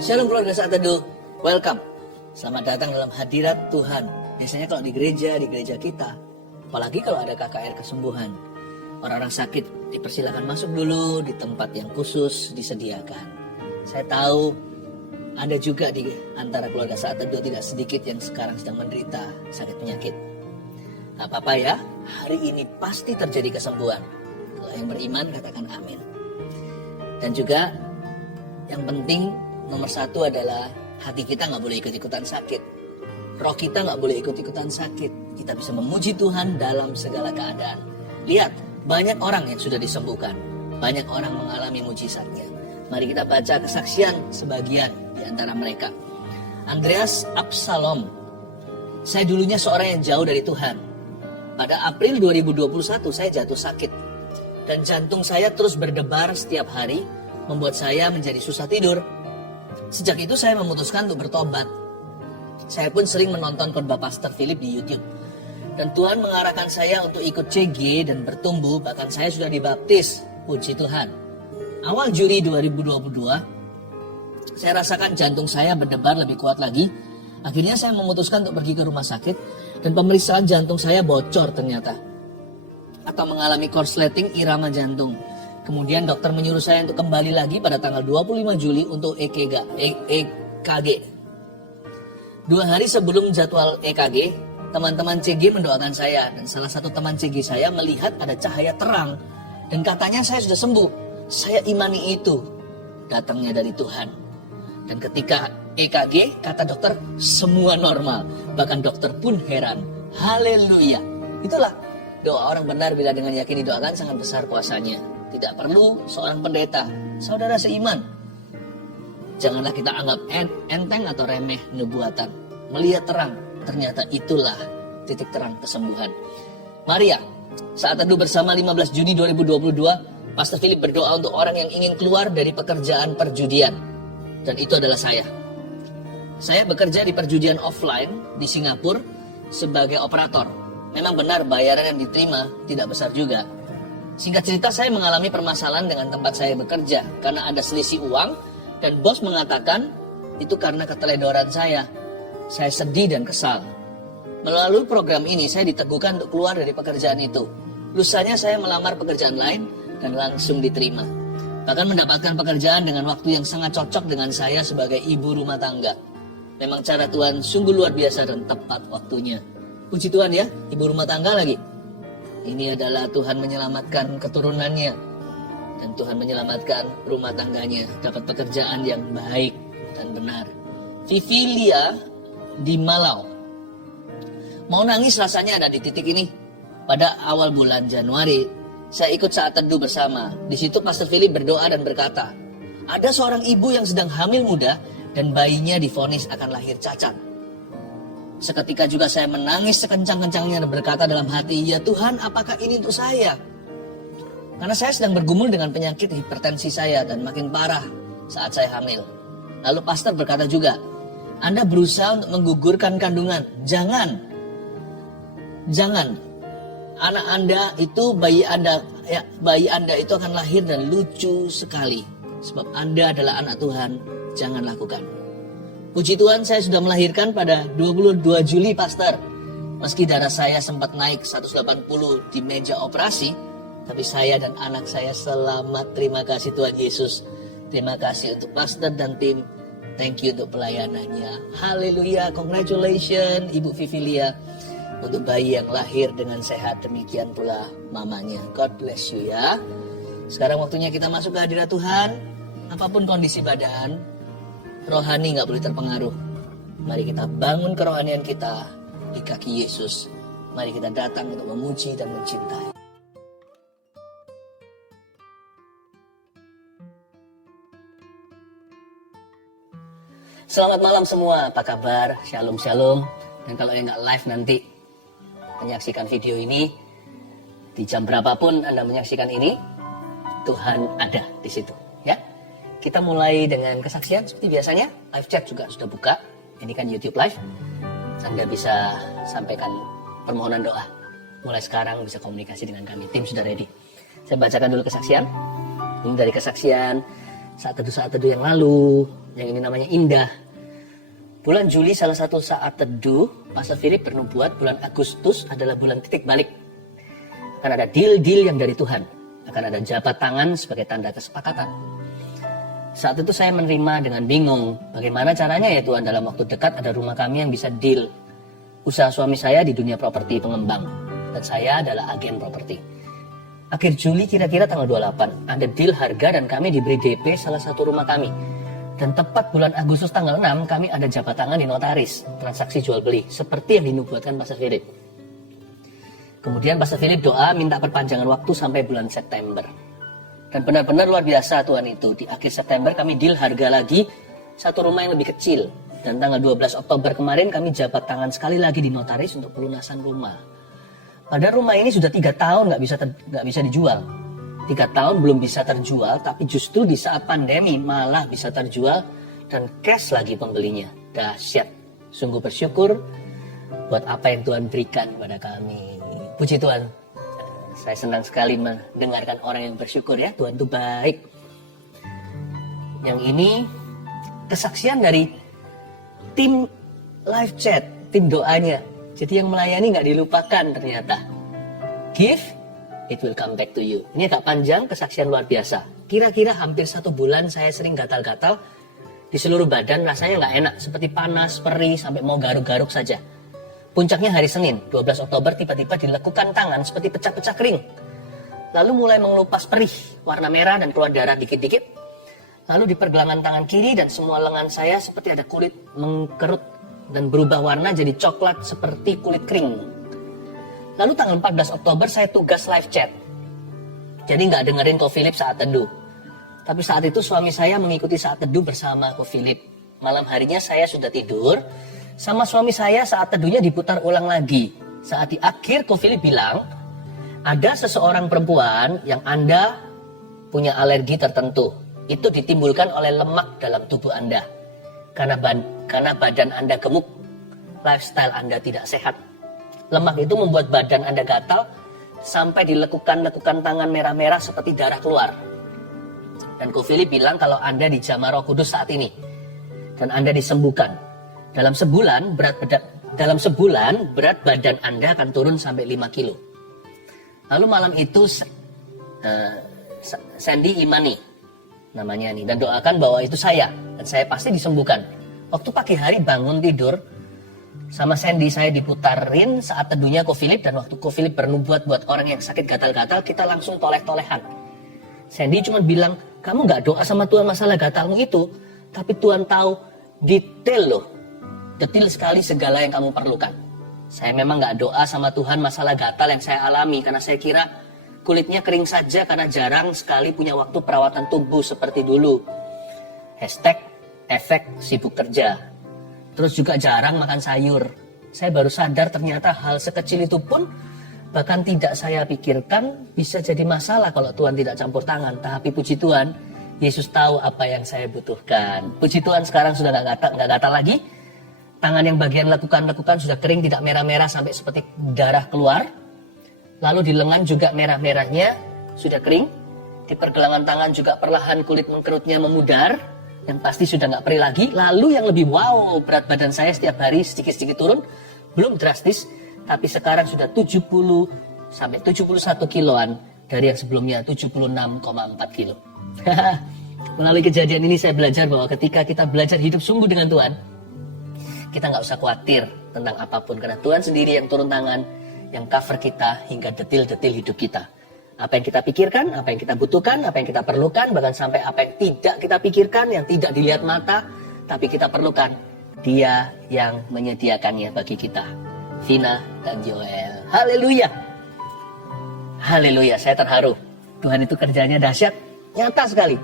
Shalom keluarga Saat Teduh, welcome. Selamat datang dalam hadirat Tuhan. Biasanya kalau di gereja kita, apalagi kalau ada KKR kesembuhan, orang-orang sakit dipersilakan masuk dulu di tempat yang khusus disediakan. Saya tahu ada juga di antara keluarga Saat Teduh tidak sedikit yang sekarang sedang menderita sakit penyakit. Gak apa-apa ya, hari ini pasti terjadi kesembuhan. Kalau yang beriman katakan amin. Dan juga yang penting nomor satu adalah hati kita nggak boleh ikut-ikutan sakit. Roh kita nggak boleh ikut-ikutan sakit. Kita bisa memuji Tuhan dalam segala keadaan. Lihat, banyak orang yang sudah disembuhkan. Banyak orang mengalami mujizatnya. Mari kita baca kesaksian sebagian di antara mereka. Andreas Absalom. Saya dulunya seorang yang jauh dari Tuhan. Pada April 2021 saya jatuh sakit. Dan jantung saya terus berdebar setiap hari, membuat saya menjadi susah tidur. Sejak itu saya memutuskan untuk bertobat. Saya pun sering menonton khotbah Pastor Philip di YouTube. Dan Tuhan mengarahkan saya untuk ikut CG dan bertumbuh, bahkan saya sudah dibaptis. Puji Tuhan. Awal Juli 2022, saya rasakan jantung saya berdebar lebih kuat lagi. Akhirnya saya memutuskan untuk pergi ke rumah sakit dan pemeriksaan jantung saya bocor ternyata. Atau mengalami korsleting irama jantung. Kemudian dokter menyuruh saya untuk kembali lagi pada tanggal 25 Juli untuk EKG. 2 hari sebelum jadwal EKG, teman-teman CG mendoakan saya. Dan salah satu teman CG saya melihat ada cahaya terang. Dan katanya saya sudah sembuh. Saya imani itu datangnya dari Tuhan. Dan ketika EKG, kata dokter, semua normal. Bahkan dokter pun heran. Haleluya. Itulah doa orang benar bila dengan yakin didoakan sangat besar kuasanya. Tidak perlu seorang pendeta, saudara seiman. Janganlah kita anggap enteng atau remeh nubuatan. Melihat terang, ternyata itulah titik terang kesembuhan. Maria, Saat Teduh bersama 15 Juni 2022, Pastor Philip berdoa untuk orang yang ingin keluar dari pekerjaan perjudian. Dan itu adalah saya. Saya bekerja di perjudian offline di Singapura sebagai operator. Memang benar bayaran yang diterima tidak besar juga. Singkat cerita, saya mengalami permasalahan dengan tempat saya bekerja karena ada selisih uang dan bos mengatakan itu karena keteledoran saya. Saya sedih dan kesal. Melalui program ini saya diteguhkan untuk keluar dari pekerjaan itu. Lusanya saya melamar pekerjaan lain dan langsung diterima. Bahkan mendapatkan pekerjaan dengan waktu yang sangat cocok dengan saya sebagai ibu rumah tangga. Memang cara Tuhan sungguh luar biasa dan tepat waktunya. Puji Tuhan ya, ibu rumah tangga lagi. Ini adalah Tuhan menyelamatkan keturunannya. Dan Tuhan menyelamatkan rumah tangganya. Dapat pekerjaan yang baik dan benar. Vivilia di Malau. Mau nangis rasanya ada di titik ini. Pada awal bulan Januari, saya ikut Saat Teduh bersama. Di situ Pastor Philip berdoa dan berkata, ada seorang ibu yang sedang hamil muda dan bayinya divonis akan lahir cacat. Seketika juga saya menangis sekencang-kencangnya dan berkata dalam hati, ya Tuhan, apakah ini untuk saya? Karena saya sedang bergumul dengan penyakit hipertensi saya dan makin parah saat saya hamil. Lalu pastor berkata juga, Anda berusaha untuk menggugurkan kandungan. Jangan. Anak Anda itu, bayi Anda itu akan lahir dan lucu sekali. Sebab Anda adalah anak Tuhan, jangan lakukan. Puji Tuhan, saya sudah melahirkan pada 22 Juli, Pastor. Meski darah saya sempat naik 180 di meja operasi, tapi saya dan anak saya selamat. Terima kasih Tuhan Yesus. Terima kasih untuk Pastor dan tim. Thank you untuk pelayanannya. Haleluya, congratulations Ibu Vivilia. Untuk bayi yang lahir dengan sehat, demikian pula mamanya. God bless you ya. Sekarang waktunya kita masuk ke hadirat Tuhan. Apapun kondisi badan, rohani gak boleh terpengaruh. Mari kita bangun kerohanian kita di kaki Yesus. Mari kita datang untuk memuji dan mencintai. Selamat malam semua, apa kabar? Shalom, shalom. Dan kalau yang gak live nanti menyaksikan video ini, di jam berapapun Anda menyaksikan ini, Tuhan ada di situ. Ya. Kita mulai dengan kesaksian seperti biasanya. Live chat juga sudah buka. Ini kan YouTube Live. Anda bisa sampaikan permohonan doa. Mulai sekarang bisa komunikasi dengan kami. Tim sudah ready. Saya bacakan dulu kesaksian. Ini dari kesaksian saat teduh yang lalu, yang ini namanya indah. Bulan Juli salah satu saat teduh, Pastor Philip bernubuat bulan Agustus adalah bulan titik balik. Akan ada deal-deal yang dari Tuhan, akan ada jabat tangan sebagai tanda kesepakatan. Saat itu saya menerima dengan bingung, bagaimana caranya ya Tuhan, dalam waktu dekat ada rumah kami yang bisa deal. Usaha suami saya di dunia properti pengembang, dan saya adalah agen properti. Akhir Juli kira-kira tanggal 28, ada deal harga dan kami diberi DP salah satu rumah kami. Dan tepat bulan Agustus tanggal 6, kami ada jabat tangan di notaris, transaksi jual beli, seperti yang dinubuatkan Pastor Philip. Kemudian Pastor Philip doa minta perpanjangan waktu sampai bulan September. Dan benar-benar luar biasa Tuhan itu. Di akhir September kami deal harga lagi satu rumah yang lebih kecil. Dan tanggal 12 Oktober kemarin kami jabat tangan sekali lagi di notaris untuk pelunasan rumah. Padahal rumah ini sudah 3 tahun nggak bisa dijual. 3 tahun belum bisa terjual, tapi justru di saat pandemi malah bisa terjual dan cash lagi pembelinya. Dahsyat. Sungguh bersyukur buat apa yang Tuhan berikan kepada kami. Puji Tuhan. Saya senang sekali mendengarkan orang yang bersyukur ya. Tuhan itu baik. Yang ini kesaksian dari tim live chat, tim doanya. Jadi yang melayani nggak dilupakan ternyata. Give, it will come back to you. Ini agak panjang, kesaksian luar biasa. Kira-kira hampir 1 bulan saya sering gatal-gatal di seluruh badan, rasanya nggak enak. Seperti panas, perih, sampai mau garuk-garuk saja. Puncaknya hari Senin, 12 Oktober tiba-tiba dilekukan tangan seperti pecah-pecah kering. Lalu mulai mengelupas perih, warna merah dan keluar darah dikit-dikit. Lalu di pergelangan tangan kiri dan semua lengan saya seperti ada kulit mengkerut dan berubah warna jadi coklat seperti kulit kering. Lalu tanggal 14 Oktober saya tugas live chat. Jadi nggak dengerin Ko Philip saat teduh. Tapi saat itu suami saya mengikuti saat teduh bersama Ko Philip. Malam harinya saya sudah tidur. Sama suami saya saat teduhnya diputar ulang lagi. Saat di akhir Ko Philip bilang, ada seseorang perempuan yang Anda punya alergi tertentu. Itu ditimbulkan oleh lemak dalam tubuh Anda. Karena badan Anda gemuk, lifestyle Anda tidak sehat. Lemak itu membuat badan Anda gatal sampai dilekukan-lekukan tangan merah-merah seperti darah keluar. Dan Ko Philip bilang kalau Anda dijamah Roh Kudus saat ini dan Anda disembuhkan, dalam sebulan berat badan Anda akan turun sampai 5 kilo. Lalu malam itu Sandy Imani namanya nih, dan doakan bahwa itu saya dan saya pasti disembuhkan. Waktu pagi hari bangun tidur sama Sandy, saya diputarin saat teduhnya Ko Philip, dan waktu Ko Philip bernubuat buat orang yang sakit gatal-gatal, kita langsung toleh-tolehan. Sandy cuma bilang, kamu gak doa sama Tuhan masalah gatalmu itu, tapi Tuhan tahu detail loh, detail sekali segala yang kamu perlukan. Saya memang gak doa sama Tuhan masalah gatal yang saya alami, karena saya kira kulitnya kering saja karena jarang sekali punya waktu perawatan tubuh seperti dulu. #efek sibuk kerja. Terus juga jarang makan sayur. Saya baru sadar ternyata hal sekecil itu pun bahkan tidak saya pikirkan bisa jadi masalah kalau Tuhan tidak campur tangan. Tapi puji Tuhan, Yesus tahu apa yang saya butuhkan. Puji Tuhan sekarang sudah gak gatal lagi. Tangan yang bagian lekukan sudah kering, tidak merah-merah sampai seperti darah keluar. Lalu di lengan juga merah-merahnya sudah kering. Di pergelangan tangan juga perlahan kulit mengkerutnya memudar. Yang pasti sudah nggak perih lagi. Lalu yang lebih wow, berat badan saya setiap hari sedikit-sedikit turun. Belum drastis, tapi sekarang sudah 70 sampai 71 kiloan dari yang sebelumnya 76,4 kilo. Melalui kejadian ini saya belajar bahwa ketika kita belajar hidup sungguh dengan Tuhan, kita nggak usah khawatir tentang apapun, karena Tuhan sendiri yang turun tangan, yang cover kita hingga detil-detil hidup kita. Apa yang kita pikirkan, apa yang kita butuhkan, apa yang kita perlukan, bahkan sampai apa yang tidak kita pikirkan, yang tidak dilihat mata, tapi kita perlukan, Dia yang menyediakannya bagi kita. Vina dan Joel. Haleluya. Haleluya, saya terharu. Tuhan itu kerjanya dahsyat, nyata sekali.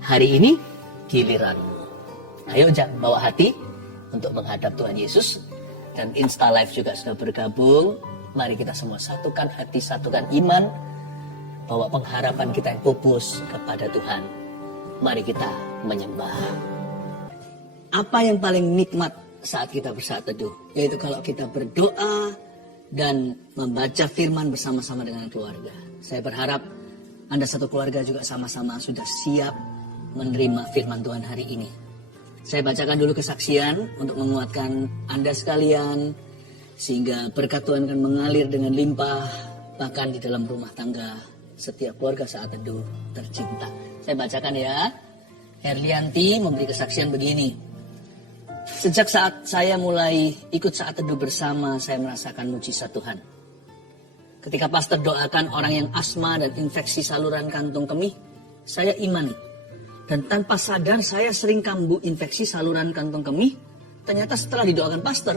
Hari ini giliranmu. Ayo bawa hati untuk menghadap Tuhan Yesus. Dan Insta Live juga sudah bergabung. Mari kita semua satukan hati, satukan iman, bahwa pengharapan kita yang pupus kepada Tuhan. Mari kita menyembah. Apa yang paling nikmat saat kita bersaat teduh? Yaitu kalau kita berdoa dan membaca firman bersama-sama dengan keluarga. Saya berharap Anda satu keluarga juga sama-sama sudah siap menerima firman Tuhan hari ini. Saya bacakan dulu kesaksian untuk menguatkan Anda sekalian, sehingga berkat Tuhan akan mengalir dengan limpah, bahkan di dalam rumah tangga setiap keluarga Saat Teduh tercinta. Saya bacakan ya. Herlianti memberi kesaksian begini. Sejak saat saya mulai ikut Saat Teduh bersama, saya merasakan mujizat Tuhan. Ketika pastor doakan orang yang asma dan infeksi saluran kantung kemih, saya imani. Dan tanpa sadar saya sering kambuh infeksi saluran kantong kemih. Ternyata setelah didoakan pastor,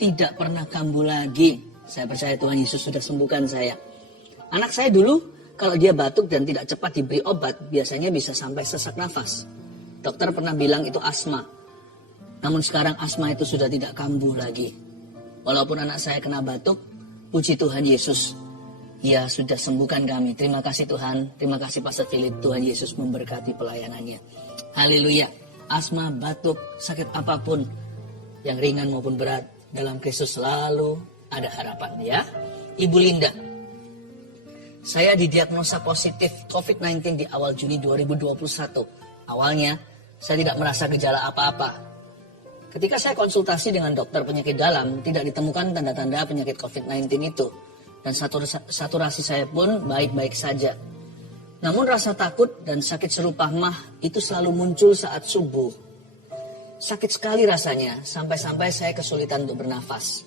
tidak pernah kambuh lagi. Saya percaya Tuhan Yesus sudah sembuhkan saya. Anak saya dulu, kalau dia batuk dan tidak cepat diberi obat, biasanya bisa sampai sesak nafas. Dokter pernah bilang itu asma. Namun sekarang asma itu sudah tidak kambuh lagi. Walaupun anak saya kena batuk, puji Tuhan Yesus, Ia sudah sembuhkan kami. Terima kasih Tuhan. Terima kasih Pastor Philip. Tuhan Yesus memberkati pelayanannya. Haleluya. Asma, batuk, sakit apapun, yang ringan maupun berat, dalam Kristus selalu ada harapan ya. Ibu Linda, saya didiagnosa positif COVID-19 di awal Juni 2021. Awalnya, saya tidak merasa gejala apa-apa. Ketika saya konsultasi dengan dokter penyakit dalam, tidak ditemukan tanda-tanda penyakit COVID-19 itu. Dan saturasi saya pun baik-baik saja. Namun rasa takut dan sakit serupa mah itu selalu muncul saat subuh. Sakit sekali rasanya, sampai-sampai saya kesulitan untuk bernafas.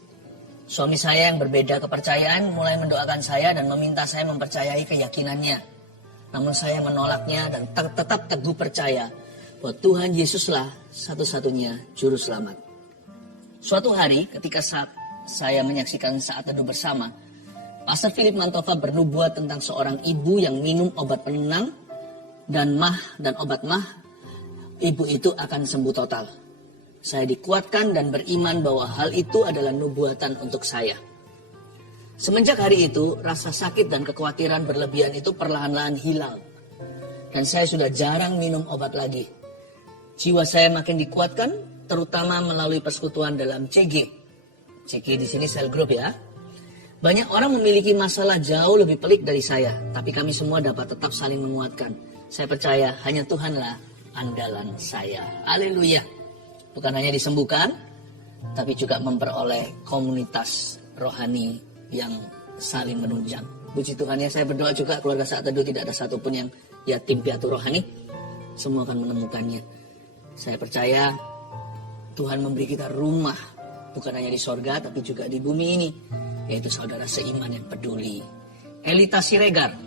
Suami saya yang berbeda kepercayaan mulai mendoakan saya dan meminta saya mempercayai keyakinannya. Namun saya menolaknya dan tetap teguh percaya bahwa Tuhan Yesuslah satu-satunya juru selamat. Suatu hari ketika saat saya menyaksikan Saat Teduh bersama, Pastor Philip Mantova bernubuat tentang seorang ibu yang minum obat penenang dan obat mah, ibu itu akan sembuh total. Saya dikuatkan dan beriman bahwa hal itu adalah nubuatan untuk saya. Semenjak hari itu, rasa sakit dan kekhawatiran berlebihan itu perlahan-lahan hilang. Dan saya sudah jarang minum obat lagi. Jiwa saya makin dikuatkan, terutama melalui persekutuan dalam CG. CG di sini cell group ya. Banyak orang memiliki masalah jauh lebih pelik dari saya, tapi kami semua dapat tetap saling menguatkan. Saya percaya hanya Tuhanlah andalan saya. Haleluya. Bukan hanya disembuhkan, tapi juga memperoleh komunitas rohani yang saling menunjang. Puji Tuhan ya, saya berdoa juga keluarga Saat Teduh tidak ada satupun yang yatim piatu rohani. Semua akan menemukannya. Saya percaya Tuhan memberi kita rumah, bukan hanya di sorga, tapi juga di bumi ini. Yaitu saudara seiman yang peduli. Elita Siregar.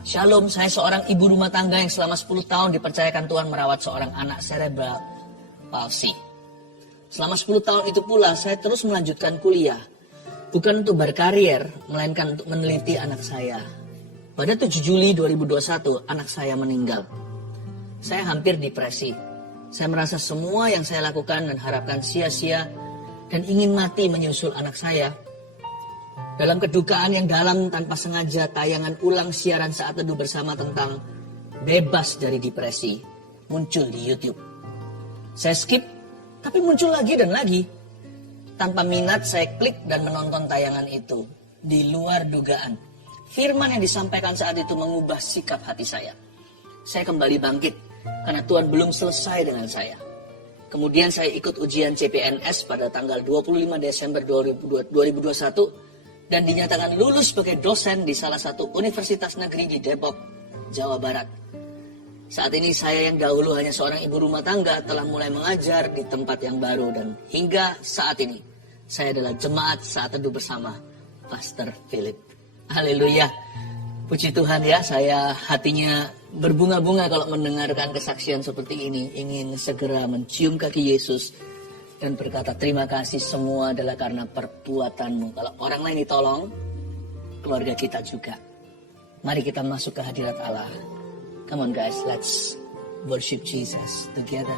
Shalom, saya seorang ibu rumah tangga yang selama 10 tahun dipercayakan Tuhan merawat seorang anak cerebral palsy. Selama 10 tahun itu pula saya terus melanjutkan kuliah. Bukan untuk berkarier, melainkan untuk meneliti anak saya. Pada 7 Juli 2021, anak saya meninggal. Saya hampir depresi. Saya merasa semua yang saya lakukan dan harapkan sia-sia dan ingin mati menyusul anak saya. Dalam kedukaan yang dalam tanpa sengaja, tayangan ulang siaran Saat Teduh bersama tentang bebas dari depresi muncul di YouTube. Saya skip, tapi muncul lagi dan lagi. Tanpa minat saya klik dan menonton tayangan itu. Di luar dugaan, firman yang disampaikan saat itu mengubah sikap hati saya. Saya kembali bangkit karena Tuhan belum selesai dengan saya. Kemudian saya ikut ujian CPNS pada tanggal 25 Desember 2021 dan dinyatakan lulus sebagai dosen di salah satu universitas negeri di Depok, Jawa Barat. Saat ini saya yang dahulu hanya seorang ibu rumah tangga telah mulai mengajar di tempat yang baru dan hingga saat ini saya adalah jemaat Saat Teduh bersama Pastor Philip. Haleluya. Puji Tuhan ya, saya hatinya berbunga-bunga kalau mendengarkan kesaksian seperti ini. Ingin segera mencium kaki Yesus dan berkata terima kasih, semua adalah karena perbuatanmu. Kalau orang lain ditolong, keluarga kita juga. Mari kita masuk ke hadirat Allah. Come on guys, let's worship Jesus together.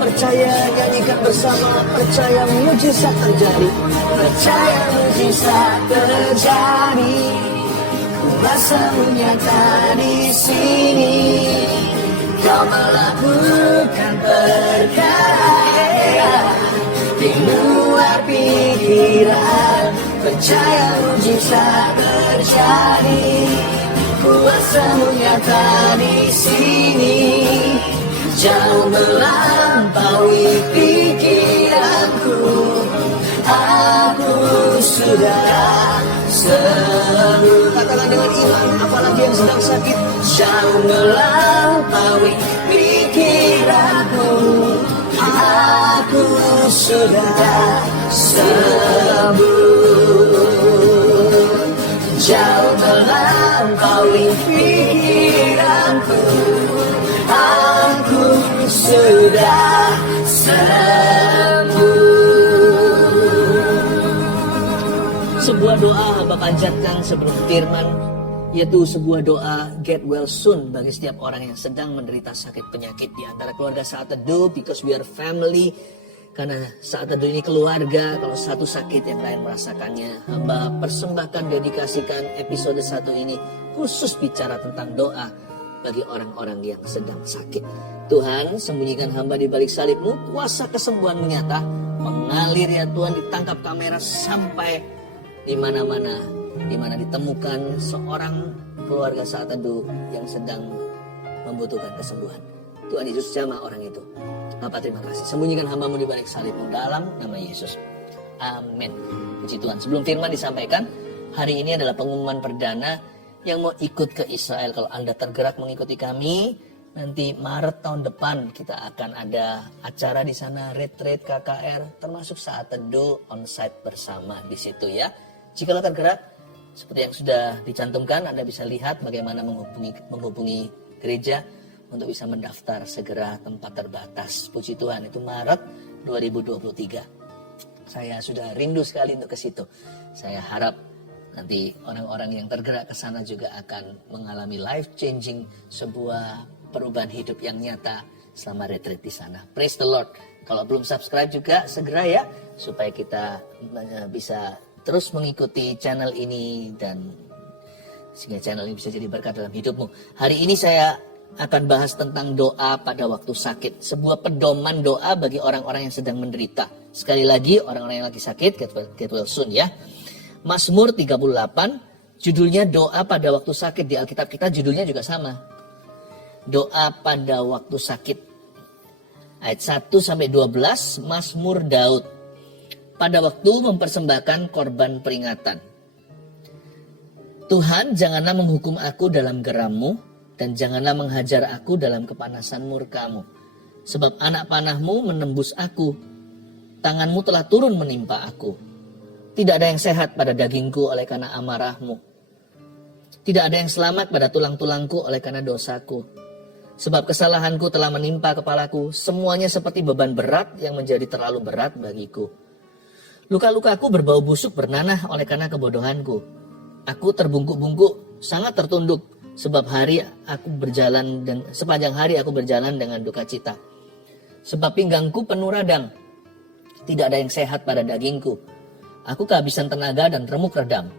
percaya, nyanyikan bersama. Percaya mujizat terjadi, percaya mujizat terjadi. Kuasamu nyata di sini. Kau melakukan perkara di luar pikiran. Percaya mujizat terjadi. Kuasamu nyata di sini. Jauh melampaui pikiranku. Aku sudah sembuh. Katakan dengan iman, apalagi yang sedang sakit. Jauh melampaui pikiranku. Aku sudah sembuh. Jauh melampaui pikiranku. Aku sudah sembuh. Sebuah doa hamba panjatkan sebelum firman, yaitu sebuah doa get well soon bagi setiap orang yang sedang menderita sakit penyakit di antara keluarga Saat Teduh, because we are family. Karena Saat Teduh ini keluarga, kalau satu sakit yang lain merasakannya. Hamba persembahkan, dedikasikan episode 1 ini khusus bicara tentang doa bagi orang-orang yang sedang sakit. Tuhan, sembunyikan hamba di balik salib-Mu, kuasa kesembuhan nyata mengalir ya Tuhan, ditangkap kamera sampai di mana-mana, di mana ditemukan seorang keluarga Saat Teduh yang sedang membutuhkan kesembuhan. Tuhan Yesus jamah orang itu. Bapak terima kasih. Sembunyikan hamba-Mu di balik salib-Mu dalam nama Yesus. Amin. Puji Tuhan. Sebelum firman disampaikan, hari ini adalah pengumuman perdana yang mau ikut ke Israel. Kalau Anda tergerak mengikuti kami, nanti Maret tahun depan kita akan ada acara di sana, retreat KKR, termasuk Saat Teduh onsite bersama di situ ya. Jika Anda tergerak, seperti yang sudah dicantumkan, Anda bisa lihat bagaimana menghubungi gereja untuk bisa mendaftar segera, tempat terbatas. Puji Tuhan, itu Maret 2023. Saya sudah rindu sekali untuk ke situ. Saya harap nanti orang-orang yang tergerak ke sana juga akan mengalami life changing, sebuah perubahan hidup yang nyata selama retreat di sana. Praise the Lord. Kalau belum subscribe juga segera ya, supaya kita bisa terus mengikuti channel ini dan sehingga channel ini bisa jadi berkat dalam hidupmu. Hari ini saya akan bahas tentang doa pada waktu sakit. Sebuah pedoman doa bagi orang-orang yang sedang menderita. Sekali lagi, orang-orang yang lagi sakit, get well soon ya. Mazmur 38, judulnya doa pada waktu sakit. Di Alkitab kita judulnya juga sama. Doa pada waktu sakit. Ayat 1-12, Mazmur Daud. Pada waktu mempersembahkan korban peringatan. Tuhan, janganlah menghukum aku dalam geram-Mu, dan janganlah menghajar aku dalam kepanasan murka-Mu. Sebab anak panah-Mu menembus aku. Tangan-Mu telah turun menimpa aku. Tidak ada yang sehat pada dagingku oleh karena amarah-Mu. Tidak ada yang selamat pada tulang-tulangku oleh karena dosaku. Sebab kesalahanku telah menimpa kepalaku. Semuanya seperti beban berat yang menjadi terlalu berat bagiku. Luka-lukaku berbau busuk bernanah oleh karena kebodohanku. Aku terbungkuk-bungkuk, sangat tertunduk. Sepanjang hari aku berjalan dengan duka cita. Sebab pinggangku penuh radang. Tidak ada yang sehat pada dagingku. Aku kehabisan tenaga dan remuk redam.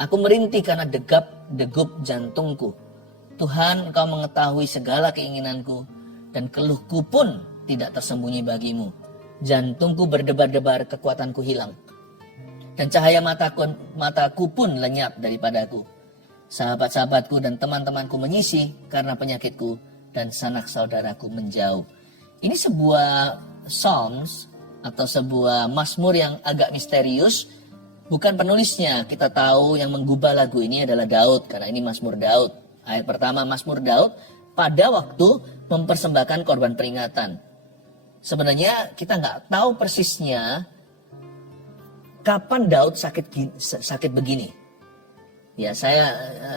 Aku merintih karena degup jantungku. Tuhan, Engkau mengetahui segala keinginanku, dan keluhku pun tidak tersembunyi bagimu. Jantungku berdebar-debar, kekuatanku hilang. Dan cahaya mataku pun lenyap daripadaku. Sahabat-sahabatku dan teman-temanku menyisi karena penyakitku, dan sanak saudaraku menjauh. Ini sebuah Psalms atau sebuah mazmur yang agak misterius. Bukan penulisnya, kita tahu yang menggubah lagu ini adalah Daud, karena ini Mazmur Daud. Ayat pertama, Mazmur Daud pada waktu mempersembahkan korban peringatan. Sebenarnya kita nggak tahu persisnya kapan Daud sakit begini. Ya,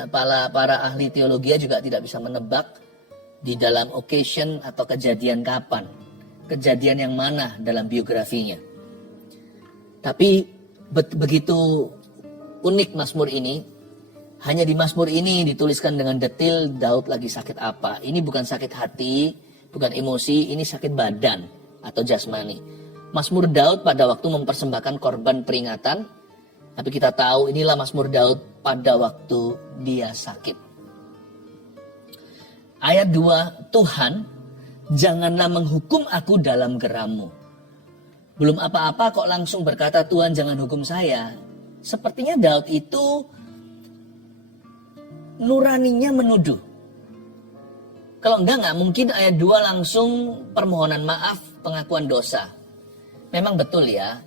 para ahli teologi juga tidak bisa menebak di dalam occasion atau kejadian kapan. Kejadian yang mana dalam biografinya. Tapi begitu unik Mazmur ini. Hanya di Mazmur ini dituliskan dengan detail Daud lagi sakit apa. Ini bukan sakit hati, bukan emosi, ini sakit badan. atau jasmani. Mazmur Daud pada waktu mempersembahkan korban peringatan, tapi kita tahu inilah Mazmur Daud pada waktu dia sakit. Ayat 2, Tuhan, janganlah menghukum aku dalam geram-Mu. Belum apa-apa kok langsung berkata, Tuhan jangan hukum saya. Sepertinya Daud itu nuraninya menuduh. Kalau enggak mungkin ayat 2 langsung permohonan maaf, pengakuan dosa. Memang betul ya,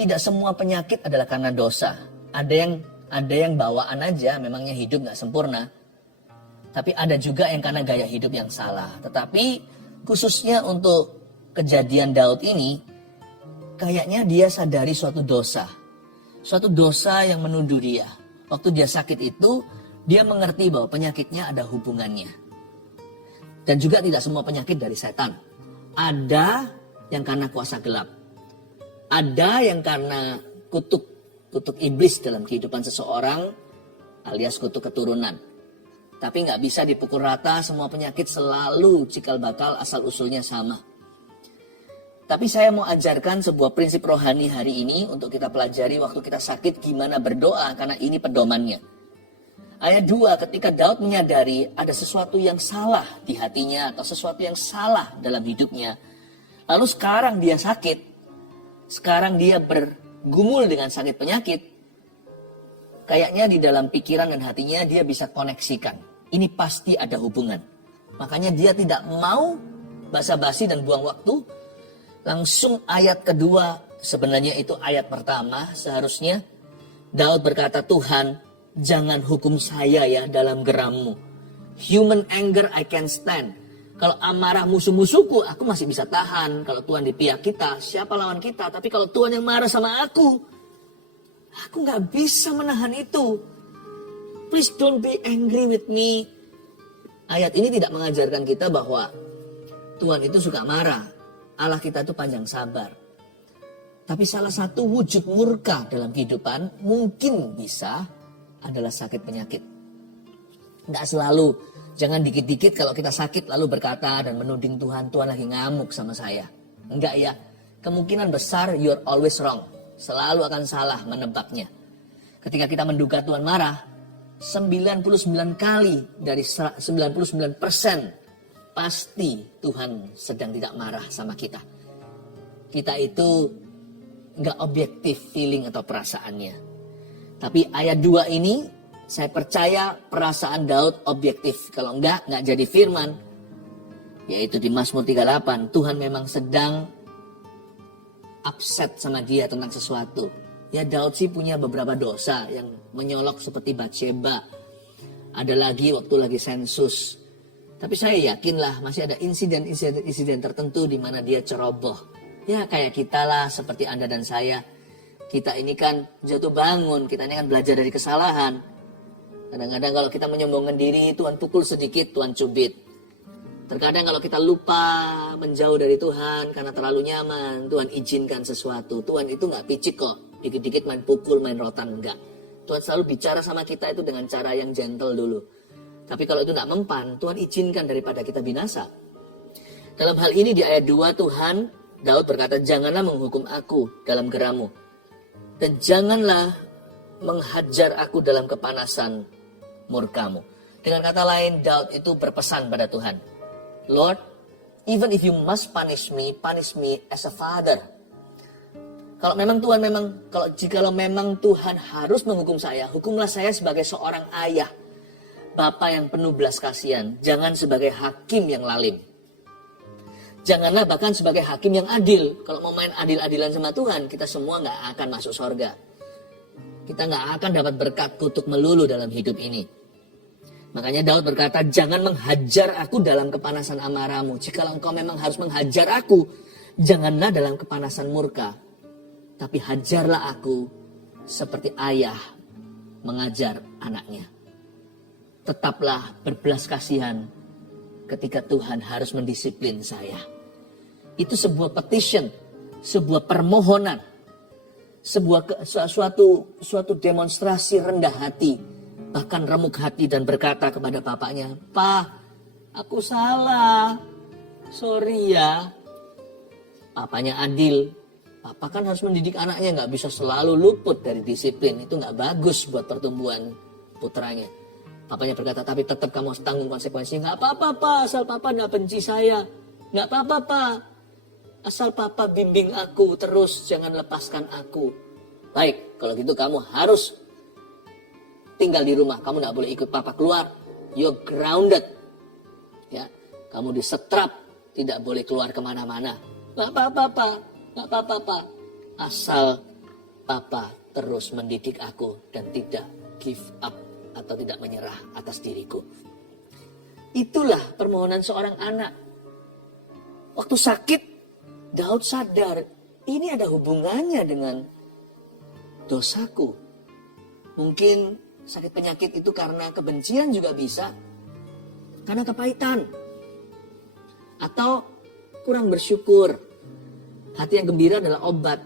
tidak semua penyakit adalah karena dosa. Ada yang bawaan aja, memangnya hidup nggak sempurna. Tapi ada juga yang karena gaya hidup yang salah. Tetapi khususnya untuk kejadian Daud ini, kayaknya dia sadari suatu dosa. Suatu dosa yang menuduh dia. Waktu dia sakit itu, dia mengerti bahwa penyakitnya ada hubungannya. Dan juga tidak semua penyakit dari setan. Ada yang karena kuasa gelap. Ada yang karena kutuk iblis dalam kehidupan seseorang alias kutuk keturunan. Tapi nggak bisa dipukul rata, semua penyakit selalu cikal bakal asal usulnya sama. Tapi saya mau ajarkan sebuah prinsip rohani hari ini untuk kita pelajari waktu kita sakit gimana berdoa karena ini pedomannya. Ayat 2, ketika Daud menyadari ada sesuatu yang salah di hatinya atau sesuatu yang salah dalam hidupnya. Lalu sekarang dia sakit. Sekarang dia bergumul dengan sakit penyakit. Kayaknya di dalam pikiran dan hatinya dia bisa koneksikan. Ini pasti ada hubungan. Makanya dia tidak mau basa-basi dan buang waktu. Langsung ayat kedua, sebenarnya itu ayat pertama seharusnya. Daud berkata, Tuhan jangan hukum saya ya dalam geram-Mu. Human anger I can stand. Kalau amarah musuh-musuhku, aku masih bisa tahan. Kalau Tuhan di pihak kita, siapa lawan kita? Tapi kalau Tuhan yang marah sama aku gak bisa menahan itu. Please don't be angry with me. Ayat ini tidak mengajarkan kita bahwa Tuhan itu suka marah. Allah kita itu panjang sabar. Tapi salah satu wujud murka dalam kehidupan mungkin bisa adalah sakit penyakit. Gak selalu. Jangan dikit-dikit kalau kita sakit lalu berkata dan menuding Tuhan, Tuhan lagi ngamuk sama saya. Enggak ya, kemungkinan besar you're always wrong. Selalu akan salah menebaknya. Ketika kita menduga Tuhan marah, 99 kali dari 99% pasti Tuhan sedang tidak marah sama kita. Kita itu enggak objektif feeling atau perasaannya. Tapi ayat 2 ini, saya percaya perasaan Daud objektif. Kalau enggak jadi firman. Yaitu di Mazmur 38. Tuhan memang sedang upset sama dia tentang sesuatu. Ya Daud sih punya beberapa dosa yang menyolok seperti Batsheba. Ada lagi waktu lagi sensus. Tapi saya yakinlah masih ada insiden tertentu di mana dia ceroboh. Ya kayak kita lah, seperti Anda dan saya. Kita ini kan jatuh bangun, kita ini kan belajar dari kesalahan. Kadang-kadang kalau kita menyombongkan diri, Tuhan pukul sedikit, Tuhan cubit. Terkadang kalau kita lupa menjauh dari Tuhan karena terlalu nyaman, Tuhan izinkan sesuatu. Tuhan itu gak picik kok, dikit-dikit main pukul, main rotan, enggak. Tuhan selalu bicara sama kita itu dengan cara yang gentle dulu. Tapi kalau itu gak mempan, Tuhan izinkan daripada kita binasa. Dalam hal ini di ayat 2 Daud berkata, janganlah menghukum aku dalam geram-Mu. Dan janganlah menghajar aku dalam kepanasan murka-Mu. Dengan kata lain, Daud itu berpesan pada Tuhan. Lord, even if you must punish me as a father. Jikalau memang Tuhan harus menghukum saya, hukumlah saya sebagai seorang ayah, bapa yang penuh belas kasihan, jangan sebagai hakim yang lalim. Janganlah bahkan sebagai hakim yang adil. Kalau mau main adil-adilan sama Tuhan, kita semua gak akan masuk surga. Kita gak akan dapat berkat kutuk melulu dalam hidup ini. Makanya Daud berkata, jangan menghajar aku dalam kepanasan amarah-Mu. Jikalau engkau memang harus menghajar aku, janganlah dalam kepanasan murka. Tapi hajarlah aku seperti ayah mengajar anaknya. Tetaplah berbelas kasihan ketika Tuhan harus mendisiplin saya. Itu sebuah petition, sebuah permohonan, suatu demonstrasi rendah hati. Bahkan remuk hati dan berkata kepada bapaknya, "Pa, aku salah. Sorry ya." papanya adil. Papa kan harus mendidik anaknya, nggak bisa selalu luput dari disiplin. Itu nggak bagus buat pertumbuhan putranya. Papanya berkata, tapi tetap kamu harus tanggung konsekuensinya. Nggak apa-apa, Pak, asal Papa nggak benci saya. Nggak apa-apa, Pak, asal Papa bimbing aku terus, jangan lepaskan aku. Baik, kalau gitu kamu harus tinggal di rumah. Kamu nggak boleh ikut Papa keluar. You're grounded. Ya, kamu disetrap, tidak boleh keluar kemana-mana. Nggak apa-apa, Pak. Nggak apa-apa, Pak. Asal Papa terus mendidik aku dan tidak give up atau tidak menyerah atas diriku. Itulah permohonan seorang anak. Waktu sakit, Daud sadar ini ada hubungannya dengan dosaku. Mungkin sakit penyakit itu karena kebencian juga bisa. Karena kepahitan. Atau kurang bersyukur. Hati yang gembira adalah obat.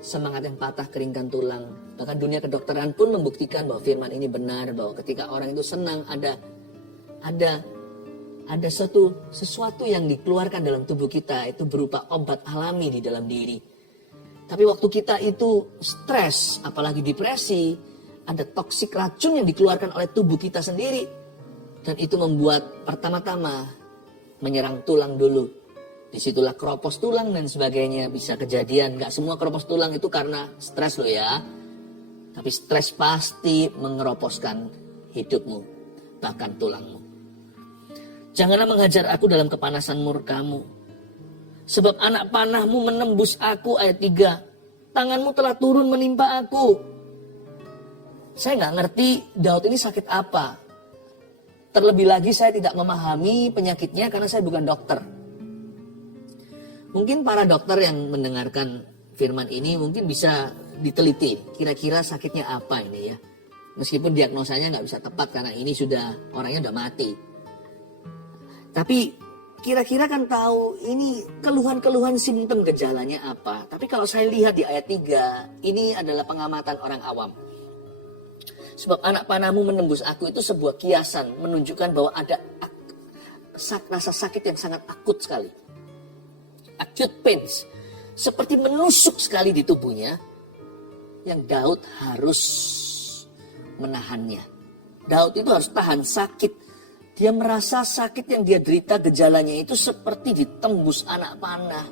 Semangat yang patah keringkan tulang. Bahkan dunia kedokteran pun membuktikan bahwa firman ini benar. Bahwa ketika orang itu senang ada sesuatu yang dikeluarkan dalam tubuh kita. Itu berupa obat alami di dalam diri. Tapi waktu kita itu stres, apalagi depresi, ada toksik racun yang dikeluarkan oleh tubuh kita sendiri. Dan itu membuat pertama-tama menyerang tulang dulu. Disitulah keropos tulang dan sebagainya bisa kejadian. Gak semua keropos tulang itu karena stres loh ya. Tapi stres pasti mengeroposkan hidupmu, bahkan tulangmu. Janganlah menghajar aku dalam kepanasan murkamu. Sebab anak panahmu menembus aku, ayat 3. Tanganmu telah turun menimpa aku. Saya gak ngerti Daud ini sakit apa. Terlebih lagi saya tidak memahami penyakitnya karena saya bukan dokter. Mungkin para dokter yang mendengarkan firman ini mungkin bisa diteliti. Kira-kira sakitnya apa ini ya. Meskipun diagnosanya nggak bisa tepat karena ini orangnya udah mati. Tapi kira-kira kan tahu ini keluhan-keluhan simptom gejalanya apa. Tapi kalau saya lihat di ayat 3, ini adalah pengamatan orang awam. Sebab anak panahmu menembus aku itu sebuah kiasan menunjukkan bahwa ada rasa sakit yang sangat akut sekali. Acute pains. Seperti menusuk sekali di tubuhnya. Yang Daud harus menahannya. Daud itu harus tahan sakit. Dia merasa sakit yang dia derita gejalanya itu seperti ditembus anak panah.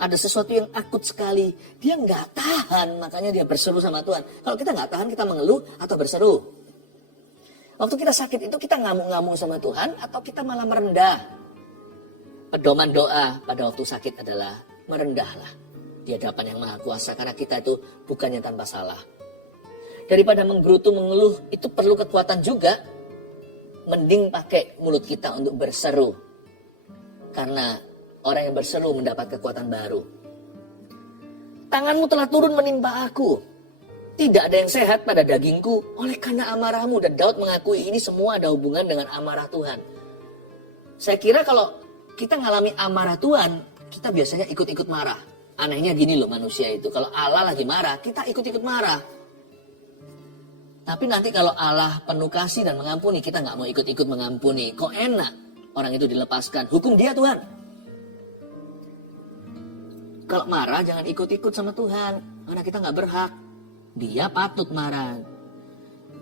Ada sesuatu yang akut sekali. Dia nggak tahan, makanya dia berseru sama Tuhan. Kalau kita nggak tahan, kita mengeluh atau berseru. Waktu kita sakit itu kita ngamuk-ngamuk sama Tuhan atau kita malah merendah. Pedoman doa pada waktu sakit adalah merendahlah di hadapan yang Maha Kuasa. Karena kita itu bukannya tanpa salah. Daripada menggerutu, mengeluh, itu perlu kekuatan juga. Mending pakai mulut kita untuk berseru. Karena orang yang berseru mendapat kekuatan baru. Tanganmu telah turun menimpa aku. Tidak ada yang sehat pada dagingku oleh karena amarahmu. Dan Daud mengakui ini semua ada hubungan dengan amarah Tuhan. Saya kira kalau kita ngalami amarah Tuhan, kita biasanya ikut-ikut marah. Anehnya gini loh manusia itu. Kalau Allah lagi marah, kita ikut-ikut marah. Tapi nanti kalau Allah penuh kasih dan mengampuni, kita nggak mau ikut-ikut mengampuni. Kok enak orang itu dilepaskan. Hukum dia Tuhan. Kalau marah jangan ikut-ikut sama Tuhan. Karena kita nggak berhak. Dia patut marah.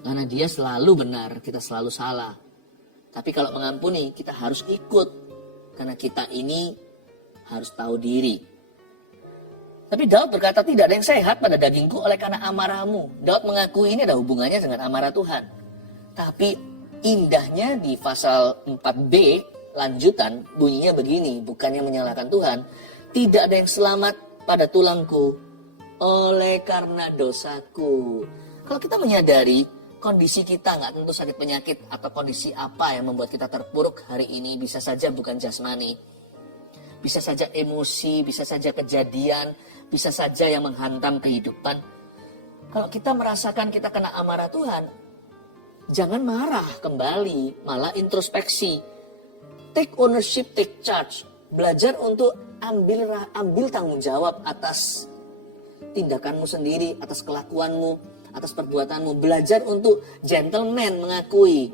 Karena dia selalu benar, kita selalu salah. Tapi kalau mengampuni, kita harus ikut. Karena kita ini harus tahu diri. Tapi Daud berkata tidak ada yang sehat pada dagingku oleh karena amarahmu. Daud mengakui ini ada hubungannya dengan amarah Tuhan. Tapi indahnya di pasal 4b lanjutan bunyinya begini. Bukannya menyalahkan Tuhan. Tidak ada yang selamat pada tulangku oleh karena dosaku. Kalau kita menyadari kondisi kita nggak tentu sakit penyakit atau kondisi apa yang membuat kita terpuruk hari ini, bisa saja bukan jasmani, bisa saja emosi, bisa saja kejadian, bisa saja yang menghantam kehidupan. Kalau kita merasakan kita kena amarah Tuhan, jangan marah kembali, malah introspeksi. Take ownership, take charge. Belajar untuk ambil tanggung jawab atas tindakanmu sendiri, atas kelakuanmu, atas perbuatanmu. Belajar untuk gentleman mengakui,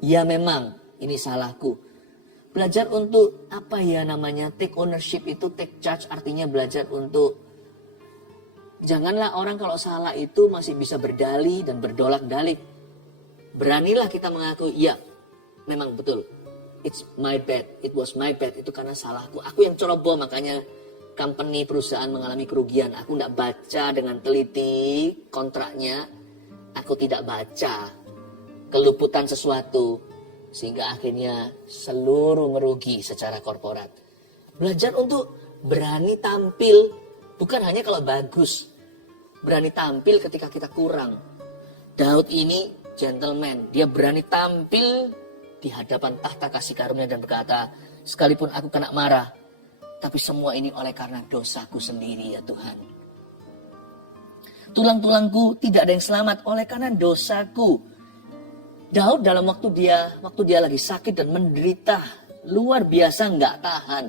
ya memang ini salahku. Belajar untuk apa ya namanya, take ownership itu, take charge artinya belajar untuk janganlah orang kalau salah itu masih bisa berdalih dan berdolak-dalik. Beranilah kita mengaku, ya memang betul, it's my bad, it was my bad, itu karena salahku. Aku yang ceroboh, makanya company, perusahaan mengalami kerugian. Aku tidak baca dengan teliti kontraknya, aku tidak baca keluputan sesuatu. Sehingga akhirnya seluruh merugi secara korporat. Belajar untuk berani tampil, bukan hanya kalau bagus. Berani tampil ketika kita kurang. Daud ini gentleman, dia berani tampil di hadapan tahta kasih karunia dan berkata, sekalipun aku kena marah, tapi semua ini oleh karena dosaku sendiri ya Tuhan. Tulang-tulangku tidak ada yang selamat oleh karena dosaku. Daud dalam waktu dia lagi sakit dan menderita luar biasa, nggak tahan.